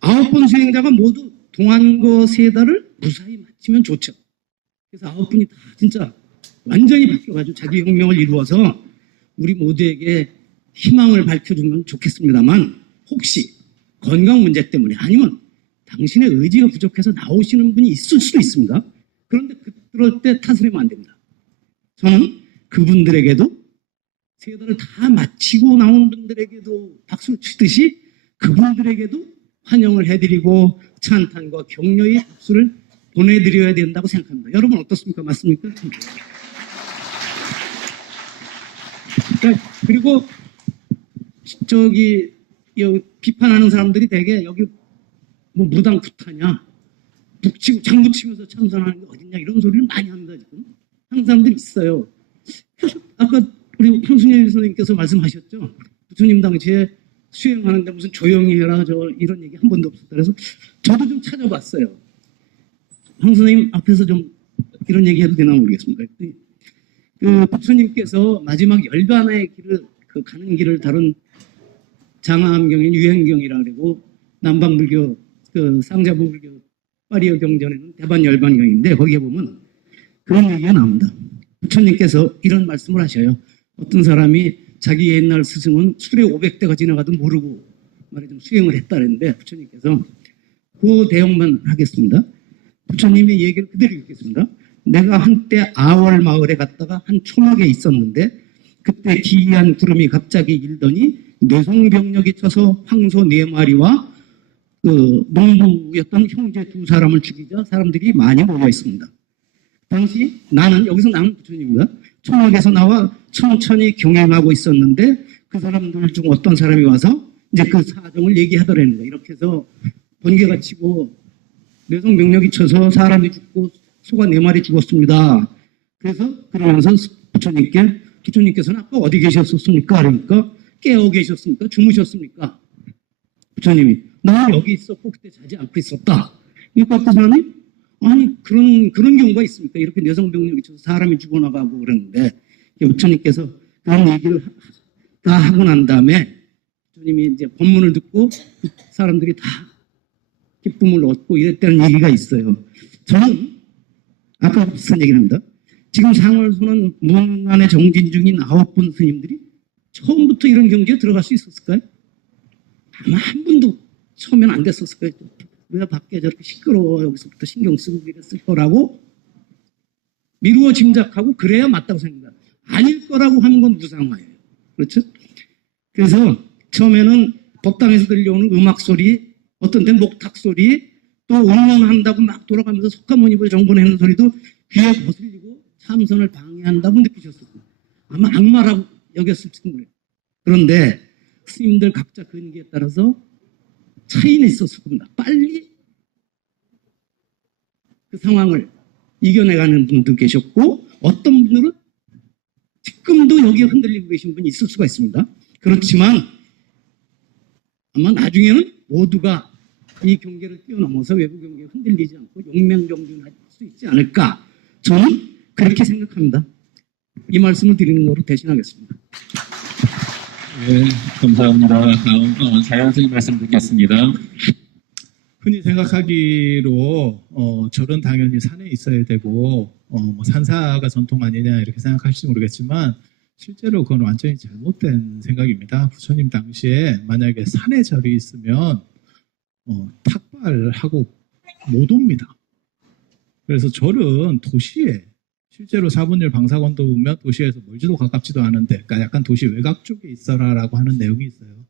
9번 수행자가 모두 동안고 세 달을 무사히 마치면 좋죠. 그래서 9분이 다 진짜 완전히 바뀌어가지고 자기 혁명을 이루어서 우리 모두에게 희망을 밝혀주면 좋겠습니다만, 혹시 건강 문제 때문에 아니면 당신의 의지가 부족해서 나오시는 분이 있을 수도 있습니다. 그런데 그럴 때 탓을 하면 안 됩니다. 저는 그분들에게도 세 달을 다 마치고 나온 분들에게도 박수를 치듯이 그분들에게도 환영을 해드리고 찬탄과 격려의 박수를 보내드려야 된다고 생각합니다. 여러분 어떻습니까? 맞습니까? 그리고 비판하는 사람들이 되게 여기 뭐 무당 구타냐, 북치고 장구치면서 참선하는 게 어딨냐, 이런 소리를 많이 합니다. 지금 하는 사람들이 있어요. 아까 우리 황순일 선생님께서 말씀하셨죠. 부처님 당시에 수행하는데 무슨 조용히 해라 이런 얘기 한 번도 없었다. 그래서 저도 좀 찾아봤어요. 황 선생님 앞에서 좀 이런 얘기 해도 되나 모르겠습니다. 그 부처님께서 마지막 열반의 길을, 그 가는 길을 다룬 장하암경인 유행경이라 그러고, 남방불교 그 상자부불교 파리어 경전에는 대반 열반경인데, 거기에 보면 그런 얘기가 나옵니다. 부처님께서 이런 말씀을 하셔요. 어떤 사람이 자기 옛날 스승은 술에 500대가 지나가도 모르고 말하자면 수행을 했다는데, 부처님께서 그 대용만 하겠습니다. 부처님의 얘기를 그대로 읽겠습니다. 내가 한때 아월 마을에 갔다가 한 초막에 있었는데, 그때 기이한 구름이 갑자기 일더니 뇌성병력이 쳐서 황소 4마리와 그 농부였던 형제 2사람을 죽이자 사람들이 많이 모여 있습니다. 당시 나는 부처님입니다. 초막에서 나와 천천히 경행하고 있었는데 그 사람들 중 어떤 사람이 와서 이제 그 사정을 얘기하더라는 거예요. 이렇게 해서 번개가 치고 뇌성병력이 쳐서 사람이 죽고 소가 4마리 죽었습니다. 그래서 그러면서 부처님께서는 아까 어디 계셨었습니까? 그러니까 깨어 계셨습니까? 주무셨습니까? 부처님이 나 여기 있었고 그때 자지 않고 있었다. 그러니까 그 사람이 아니 그런 경우가 있습니까? 이렇게 뇌성병력이 쳐서 사람이 죽어나가고 그러는데, 부처님께서 그런 얘기를 다 하고 난 다음에 부처님이 이제 법문을 듣고 사람들이 다 기쁨을 얻고 이랬다는 얘기가 있어요. 저는 아까 비슷한 얘기를 합니다. 지금 상월선언 무언간에 정진 중인 9분 스님들이 처음부터 이런 경지에 들어갈 수 있었을까요? 아마 한 분도 처음엔 안 됐었을 거예요. 왜 밖에 저렇게 시끄러워, 여기서부터 신경 쓰고 이랬을 거라고 미루어 짐작하고 그래야 맞다고 생각합니다. 아닐 거라고 하는 건 무상화예요. 그렇죠? 그래서 처음에는 법당에서 들려오는 음악 소리, 어떤 데는 목탁 소리, 또 응원한다고 막 돌아가면서 석가모니불 정본하는 소리도 귀에 거슬리고 참선을 방해한다고 느끼셨습니다. 아마 악마라고 여겼을지도 모르겠어요. 그런데 스님들 각자 근기에 따라서 차이는 있었을 겁니다. 빨리 그 상황을 이겨내가는 분도 계셨고, 어떤 분들은 지금도 여기에 흔들리고 계신 분이 있을 수가 있습니다. 그렇지만 아마 나중에는 모두가 이 경계를 뛰어넘어서 외부 경계에 흔들리지 않고 용맹정진할 수 있지 않을까, 저는 그렇게 생각합니다. 이 말씀을 드리는 거로 대신하겠습니다. 네, 감사합니다. 다음 자연스님 말씀 듣겠습니다. 흔히 생각하기로 절은 당연히 산에 있어야 되고 뭐 산사가 전통 아니냐 이렇게 생각할지 모르겠지만 실제로 그건 완전히 잘못된 생각입니다. 부처님 당시에 만약에 산에 절이 있으면 탁발하고 못 옵니다. 그래서 절은 도시에 실제로 사분율 방사건도 보면 도시에서 멀지도 가깝지도 않은데, 그러니까 약간 도시 외곽 쪽에 있어라라고 하는 내용이 있어요.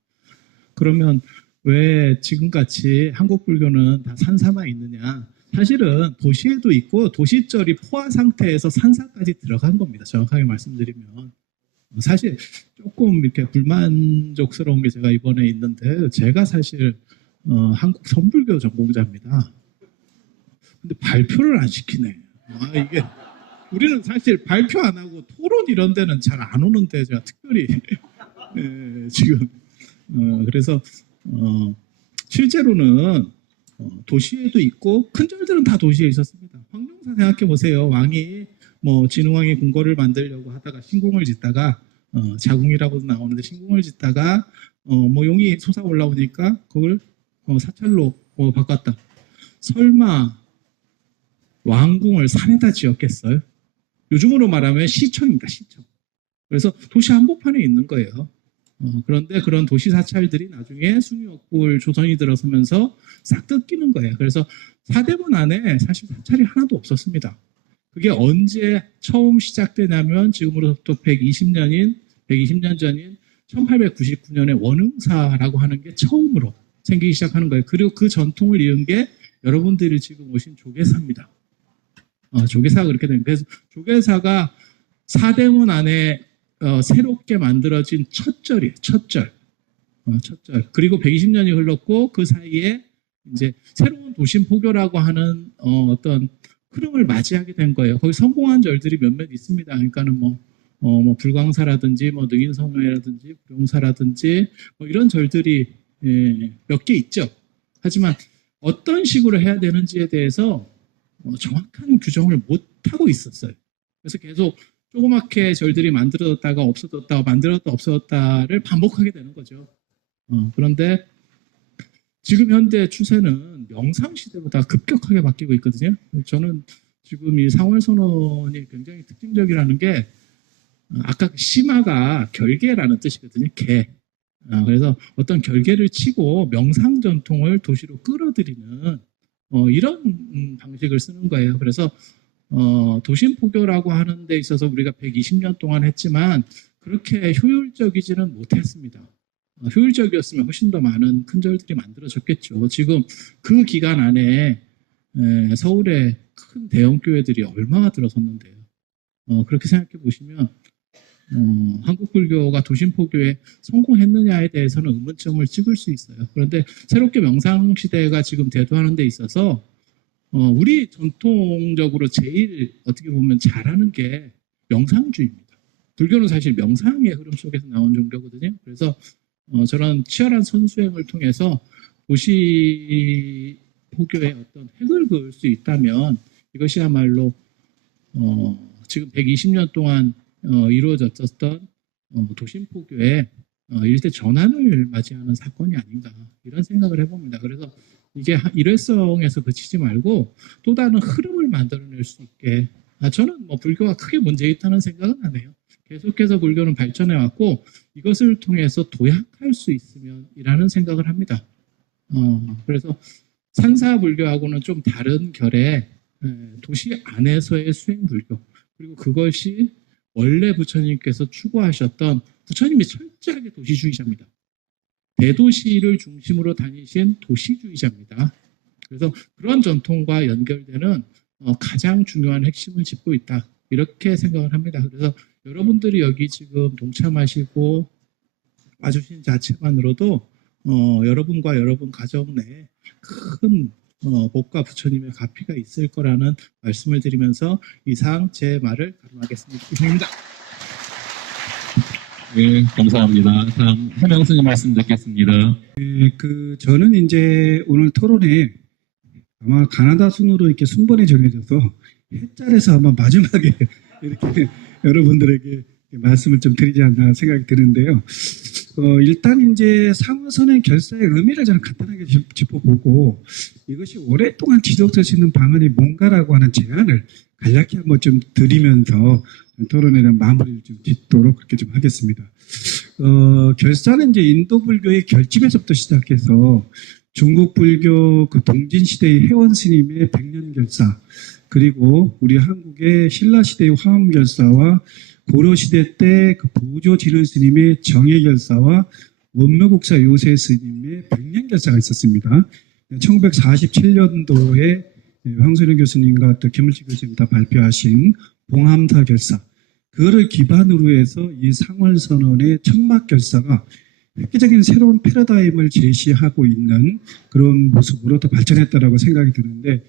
그러면 왜 지금같이 한국 불교는 다 산사만 있느냐? 사실은 도시에도 있고 도시절이 포화 상태에서 산사까지 들어간 겁니다. 정확하게 말씀드리면. 사실 조금 이렇게 불만족스러운 게 제가 이번에 있는데, 제가 사실 한국 선불교 전공자입니다. 근데 발표를 안 시키네. 이게 우리는 사실 발표 안 하고 토론 이런 데는 잘 안 오는데 제가 특별히 지금 그래서 실제로는 도시에도 있고 큰 절들은 다 도시에 있었습니다. 황룡사 생각해 보세요. 왕이 뭐 진흥왕이 궁궐을 만들려고 하다가 신궁을 짓다가 자궁이라고도 나오는데 신궁을 짓다가 뭐 용이 솟아 올라오니까 그걸 사찰로 바꿨다. 설마 왕궁을 산에다 지었겠어요? 요즘으로 말하면 시청입니다. 시청. 그래서 도시 한복판에 있는 거예요. 그런데 그런 도시 사찰들이 나중에 숭유역불 조선이 들어서면서 싹 뜯기는 거예요. 그래서 사대문 안에 사실 사찰이 하나도 없었습니다. 그게 언제 처음 시작되냐면 지금으로부터 120년 전인 1899년에 원흥사라고 하는 게 처음으로 생기기 시작하는 거예요. 그리고 그 전통을 이은 게 여러분들이 지금 오신 조계사입니다. 조계사가 그렇게 된 거예요. 그래서 조계사가 사대문 안에 새롭게 만들어진 첫 절이에요. 첫 절. 그리고 120년이 흘렀고 그 사이에 이제 새로운 도심 포교라고 하는 어떤 흐름을 맞이하게 된 거예요. 거기 성공한 절들이 몇몇 있습니다. 그러니까는 뭐 불광사라든지 뭐 능인성회라든지 불용사라든지 뭐 이런 절들이 몇 개 있죠. 하지만 어떤 식으로 해야 되는지에 대해서 정확한 규정을 못 하고 있었어요. 그래서 계속 조그맣게 절들이 만들어졌다가 없어졌다가 만들어졌다 없어졌다를 반복하게 되는 거죠. 그런데 지금 현대 추세는 명상 시대보다 급격하게 바뀌고 있거든요. 저는 지금 이 상월선언이 굉장히 특징적이라는 게 아까 심화가 결계라는 뜻이거든요. 개. 그래서 어떤 결계를 치고 명상 전통을 도시로 끌어들이는 이런 방식을 쓰는 거예요. 그래서 도심 포교라고 하는 데 있어서 우리가 120년 동안 했지만 그렇게 효율적이지는 못했습니다. 효율적이었으면 훨씬 더 많은 큰 절들이 만들어졌겠죠. 지금 그 기간 안에 서울의 큰 대형 교회들이 얼마나 들어섰는데요. 그렇게 생각해 보시면 한국 불교가 도심 포교에 성공했느냐에 대해서는 의문점을 찍을 수 있어요. 그런데 새롭게 명상 시대가 지금 대두하는 데 있어서 우리 전통적으로 제일 어떻게 보면 잘하는 게 명상주의입니다. 불교는 사실 명상의 흐름 속에서 나온 종교거든요. 그래서 저런 치열한 선수행을 통해서 도시 포교의 어떤 획을 그을 수 있다면 이것이야말로 지금 120년 동안 이루어졌던 도심 포교의 일대 전환을 맞이하는 사건이 아닌가 이런 생각을 해봅니다. 그래서 이게 일회성에서 그치지 말고 또 다른 흐름을 만들어낼 수 있게 저는 뭐 불교가 크게 문제 있다는 생각은 안 해요. 계속해서 불교는 발전해 왔고 이것을 통해서 도약할 수 있으면 이라는 생각을 합니다. 그래서 산사 불교하고는 좀 다른 결의 도시 안에서의 수행 불교 그리고 그것이 원래 부처님께서 추구하셨던 부처님이 철저하게 도시주의자입니다. 대도시를 중심으로 다니신 도시주의자입니다. 그래서 그런 전통과 연결되는 가장 중요한 핵심을 짚고 있다. 이렇게 생각을 합니다. 그래서 여러분들이 여기 지금 동참하시고 와주신 자체만으로도 여러분과 여러분 가정 내에 큰 복과 부처님의 가피가 있을 거라는 말씀을 드리면서 이상 제 말을 가름하겠습니다. 이상입니다. 네, 감사합니다. 다음 해명스님 말씀 듣겠습니다. 저는 이제 오늘 토론에 아마 가나다 순으로 이렇게 순번이 정해져서 해짤에서 아마 마지막에 이렇게 여러분들에게 말씀을 좀 드리지 않나 생각이 드는데요. 일단 이제 상호선의 결사의 의미를 저는 간단하게 짚어보고 이것이 오랫동안 지속될 수 있는 방안이 뭔가라고 하는 제안을 간략히 한번 좀 드리면서 토론에 대한 마무리를 좀 짓도록 그렇게 좀 하겠습니다. 결사는 이제 인도 불교의 결집에서부터 시작해서 중국 불교 그 동진 시대의 해원 스님의 백년 결사, 그리고 우리 한국의 신라 시대의 화엄 결사와 고려 시대 때 그 보조 진원 스님의 정예 결사와 원묘국사 요새 스님의 백년 결사가 있었습니다. 1947년도에 황선영 교수님과 또 김을식 교수님 다 발표하신 봉암사 결사, 그거를 기반으로 해서 이 상월선언의 천막 결사가 획기적인 새로운 패러다임을 제시하고 있는 그런 모습으로 더 발전했다라고 생각이 드는데,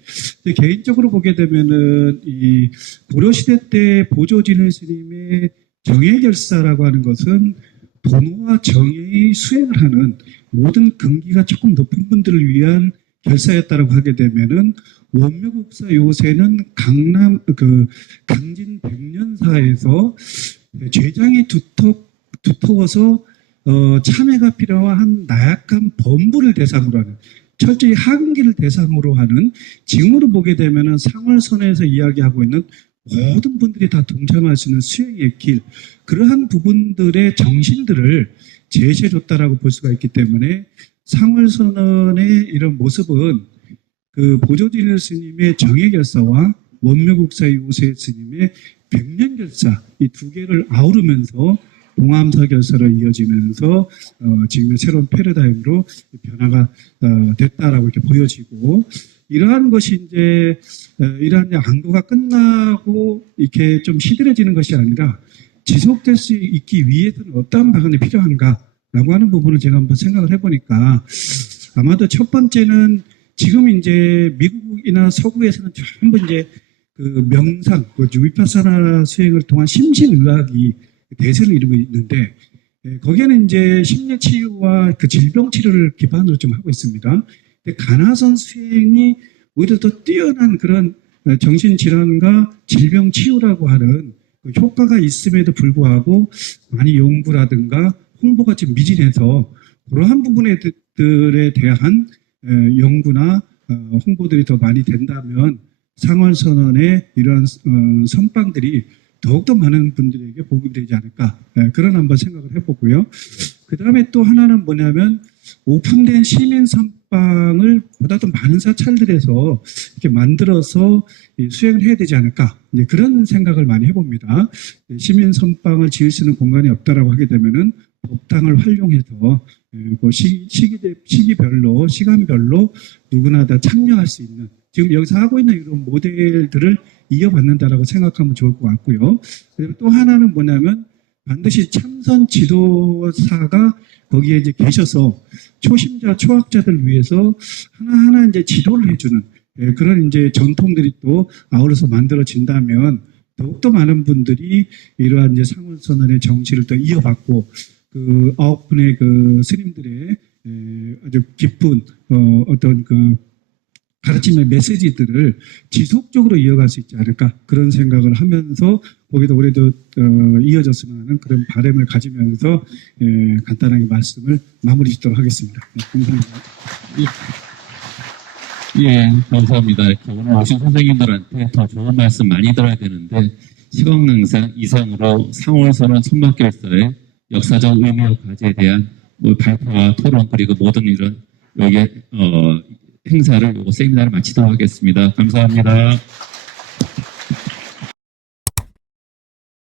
개인적으로 보게 되면은 이 고려시대 때 보조진을 스님의 정예결사라고 하는 것은 도노와 정예의 수행을 하는 모든 근기가 조금 높은 분들을 위한 결사였다라고 하게 되면은 원묘국사 요새는 강진 백년사에서 죄장이 두터워서 참회가 필요한 나약한 범부를 대상으로 하는, 철저히 하근기를 대상으로 하는, 지금으로 보게 되면은 상월선에서 이야기하고 있는 모든 분들이 다 동참할 수 있는 수행의 길, 그러한 부분들의 정신들을 제시해줬다라고 볼 수가 있기 때문에 상월선언의 이런 모습은 그 보조진일 스님의 정예결사와 원묘국사 요새 스님의 백년결사, 이 두 개를 아우르면서 봉암사 결사로 이어지면서 지금의 새로운 패러다임으로 변화가 됐다라고 이렇게 보여지고, 이러한 것이 이제 이러한 안도가 끝나고 이렇게 좀 시들해지는 것이 아니라 지속될 수 있기 위해서는 어떠한 방안이 필요한가라고 하는 부분을 제가 한번 생각을 해보니까, 아마도 첫 번째는 지금 이제 미국이나 서구에서는 전부 이제 그 명상, 그 위파사나 수행을 통한 심신의학이 대세를 이루고 있는데, 거기에는 이제 심리치유와 그 질병치료를 기반으로 좀 하고 있습니다. 근데 간화선 수행이 오히려 더 뛰어난 그런 정신질환과 질병치유라고 하는 그 효과가 있음에도 불구하고 많이 연구라든가 홍보가 좀 미진해서 그러한 부분들에 대한 연구나 홍보들이 더 많이 된다면 상월선언의 이러한 선방들이 더욱더 많은 분들에게 보급이 되지 않을까, 그런 한번 생각을 해보고요. 그 다음에 또 하나는 뭐냐면 오픈된 시민 선방을 보다 더 많은 사찰들에서 이렇게 만들어서 수행을 해야 되지 않을까, 이제 그런 생각을 많이 해봅니다. 시민 선방을 지을 수 있는 공간이 없다라고 하게 되면은 법당을 활용해서 그 시기별로, 시간별로 누구나 다 참여할 수 있는, 지금 여기서 하고 있는 이런 모델들을 이어받는다라고 생각하면 좋을 것 같고요. 그리고 또 하나는 뭐냐면 반드시 참선 지도사가 거기에 이제 계셔서 초심자, 초학자들 위해서 하나하나 이제 지도를 해주는 그런 이제 전통들이 또 아울러서 만들어진다면 더욱더 많은 분들이 이러한 이제 상월선언의 정치를 또 이어받고 그 9분의 그 스님들의 아주 깊은 어떤 그 가르침의 메시지들을 지속적으로 이어갈 수 있지 않을까, 그런 생각을 하면서 거기도 올해도 이어졌으면 하는 그런 바람을 가지면서 간단하게 말씀을 마무리 짓도록 하겠습니다. 감사합니다. 예, 감사합니다. 이렇게 오늘 오신 선생님들한테 더 좋은 말씀 많이 들어야 되는데, 시간강사 이상으로 상월선언 천막결사의 역사적 의미와 과제에 대한 발표와 토론, 그리고 모든 이런 여기에 행사를, 세미나를 마치도록 하겠습니다. 감사합니다.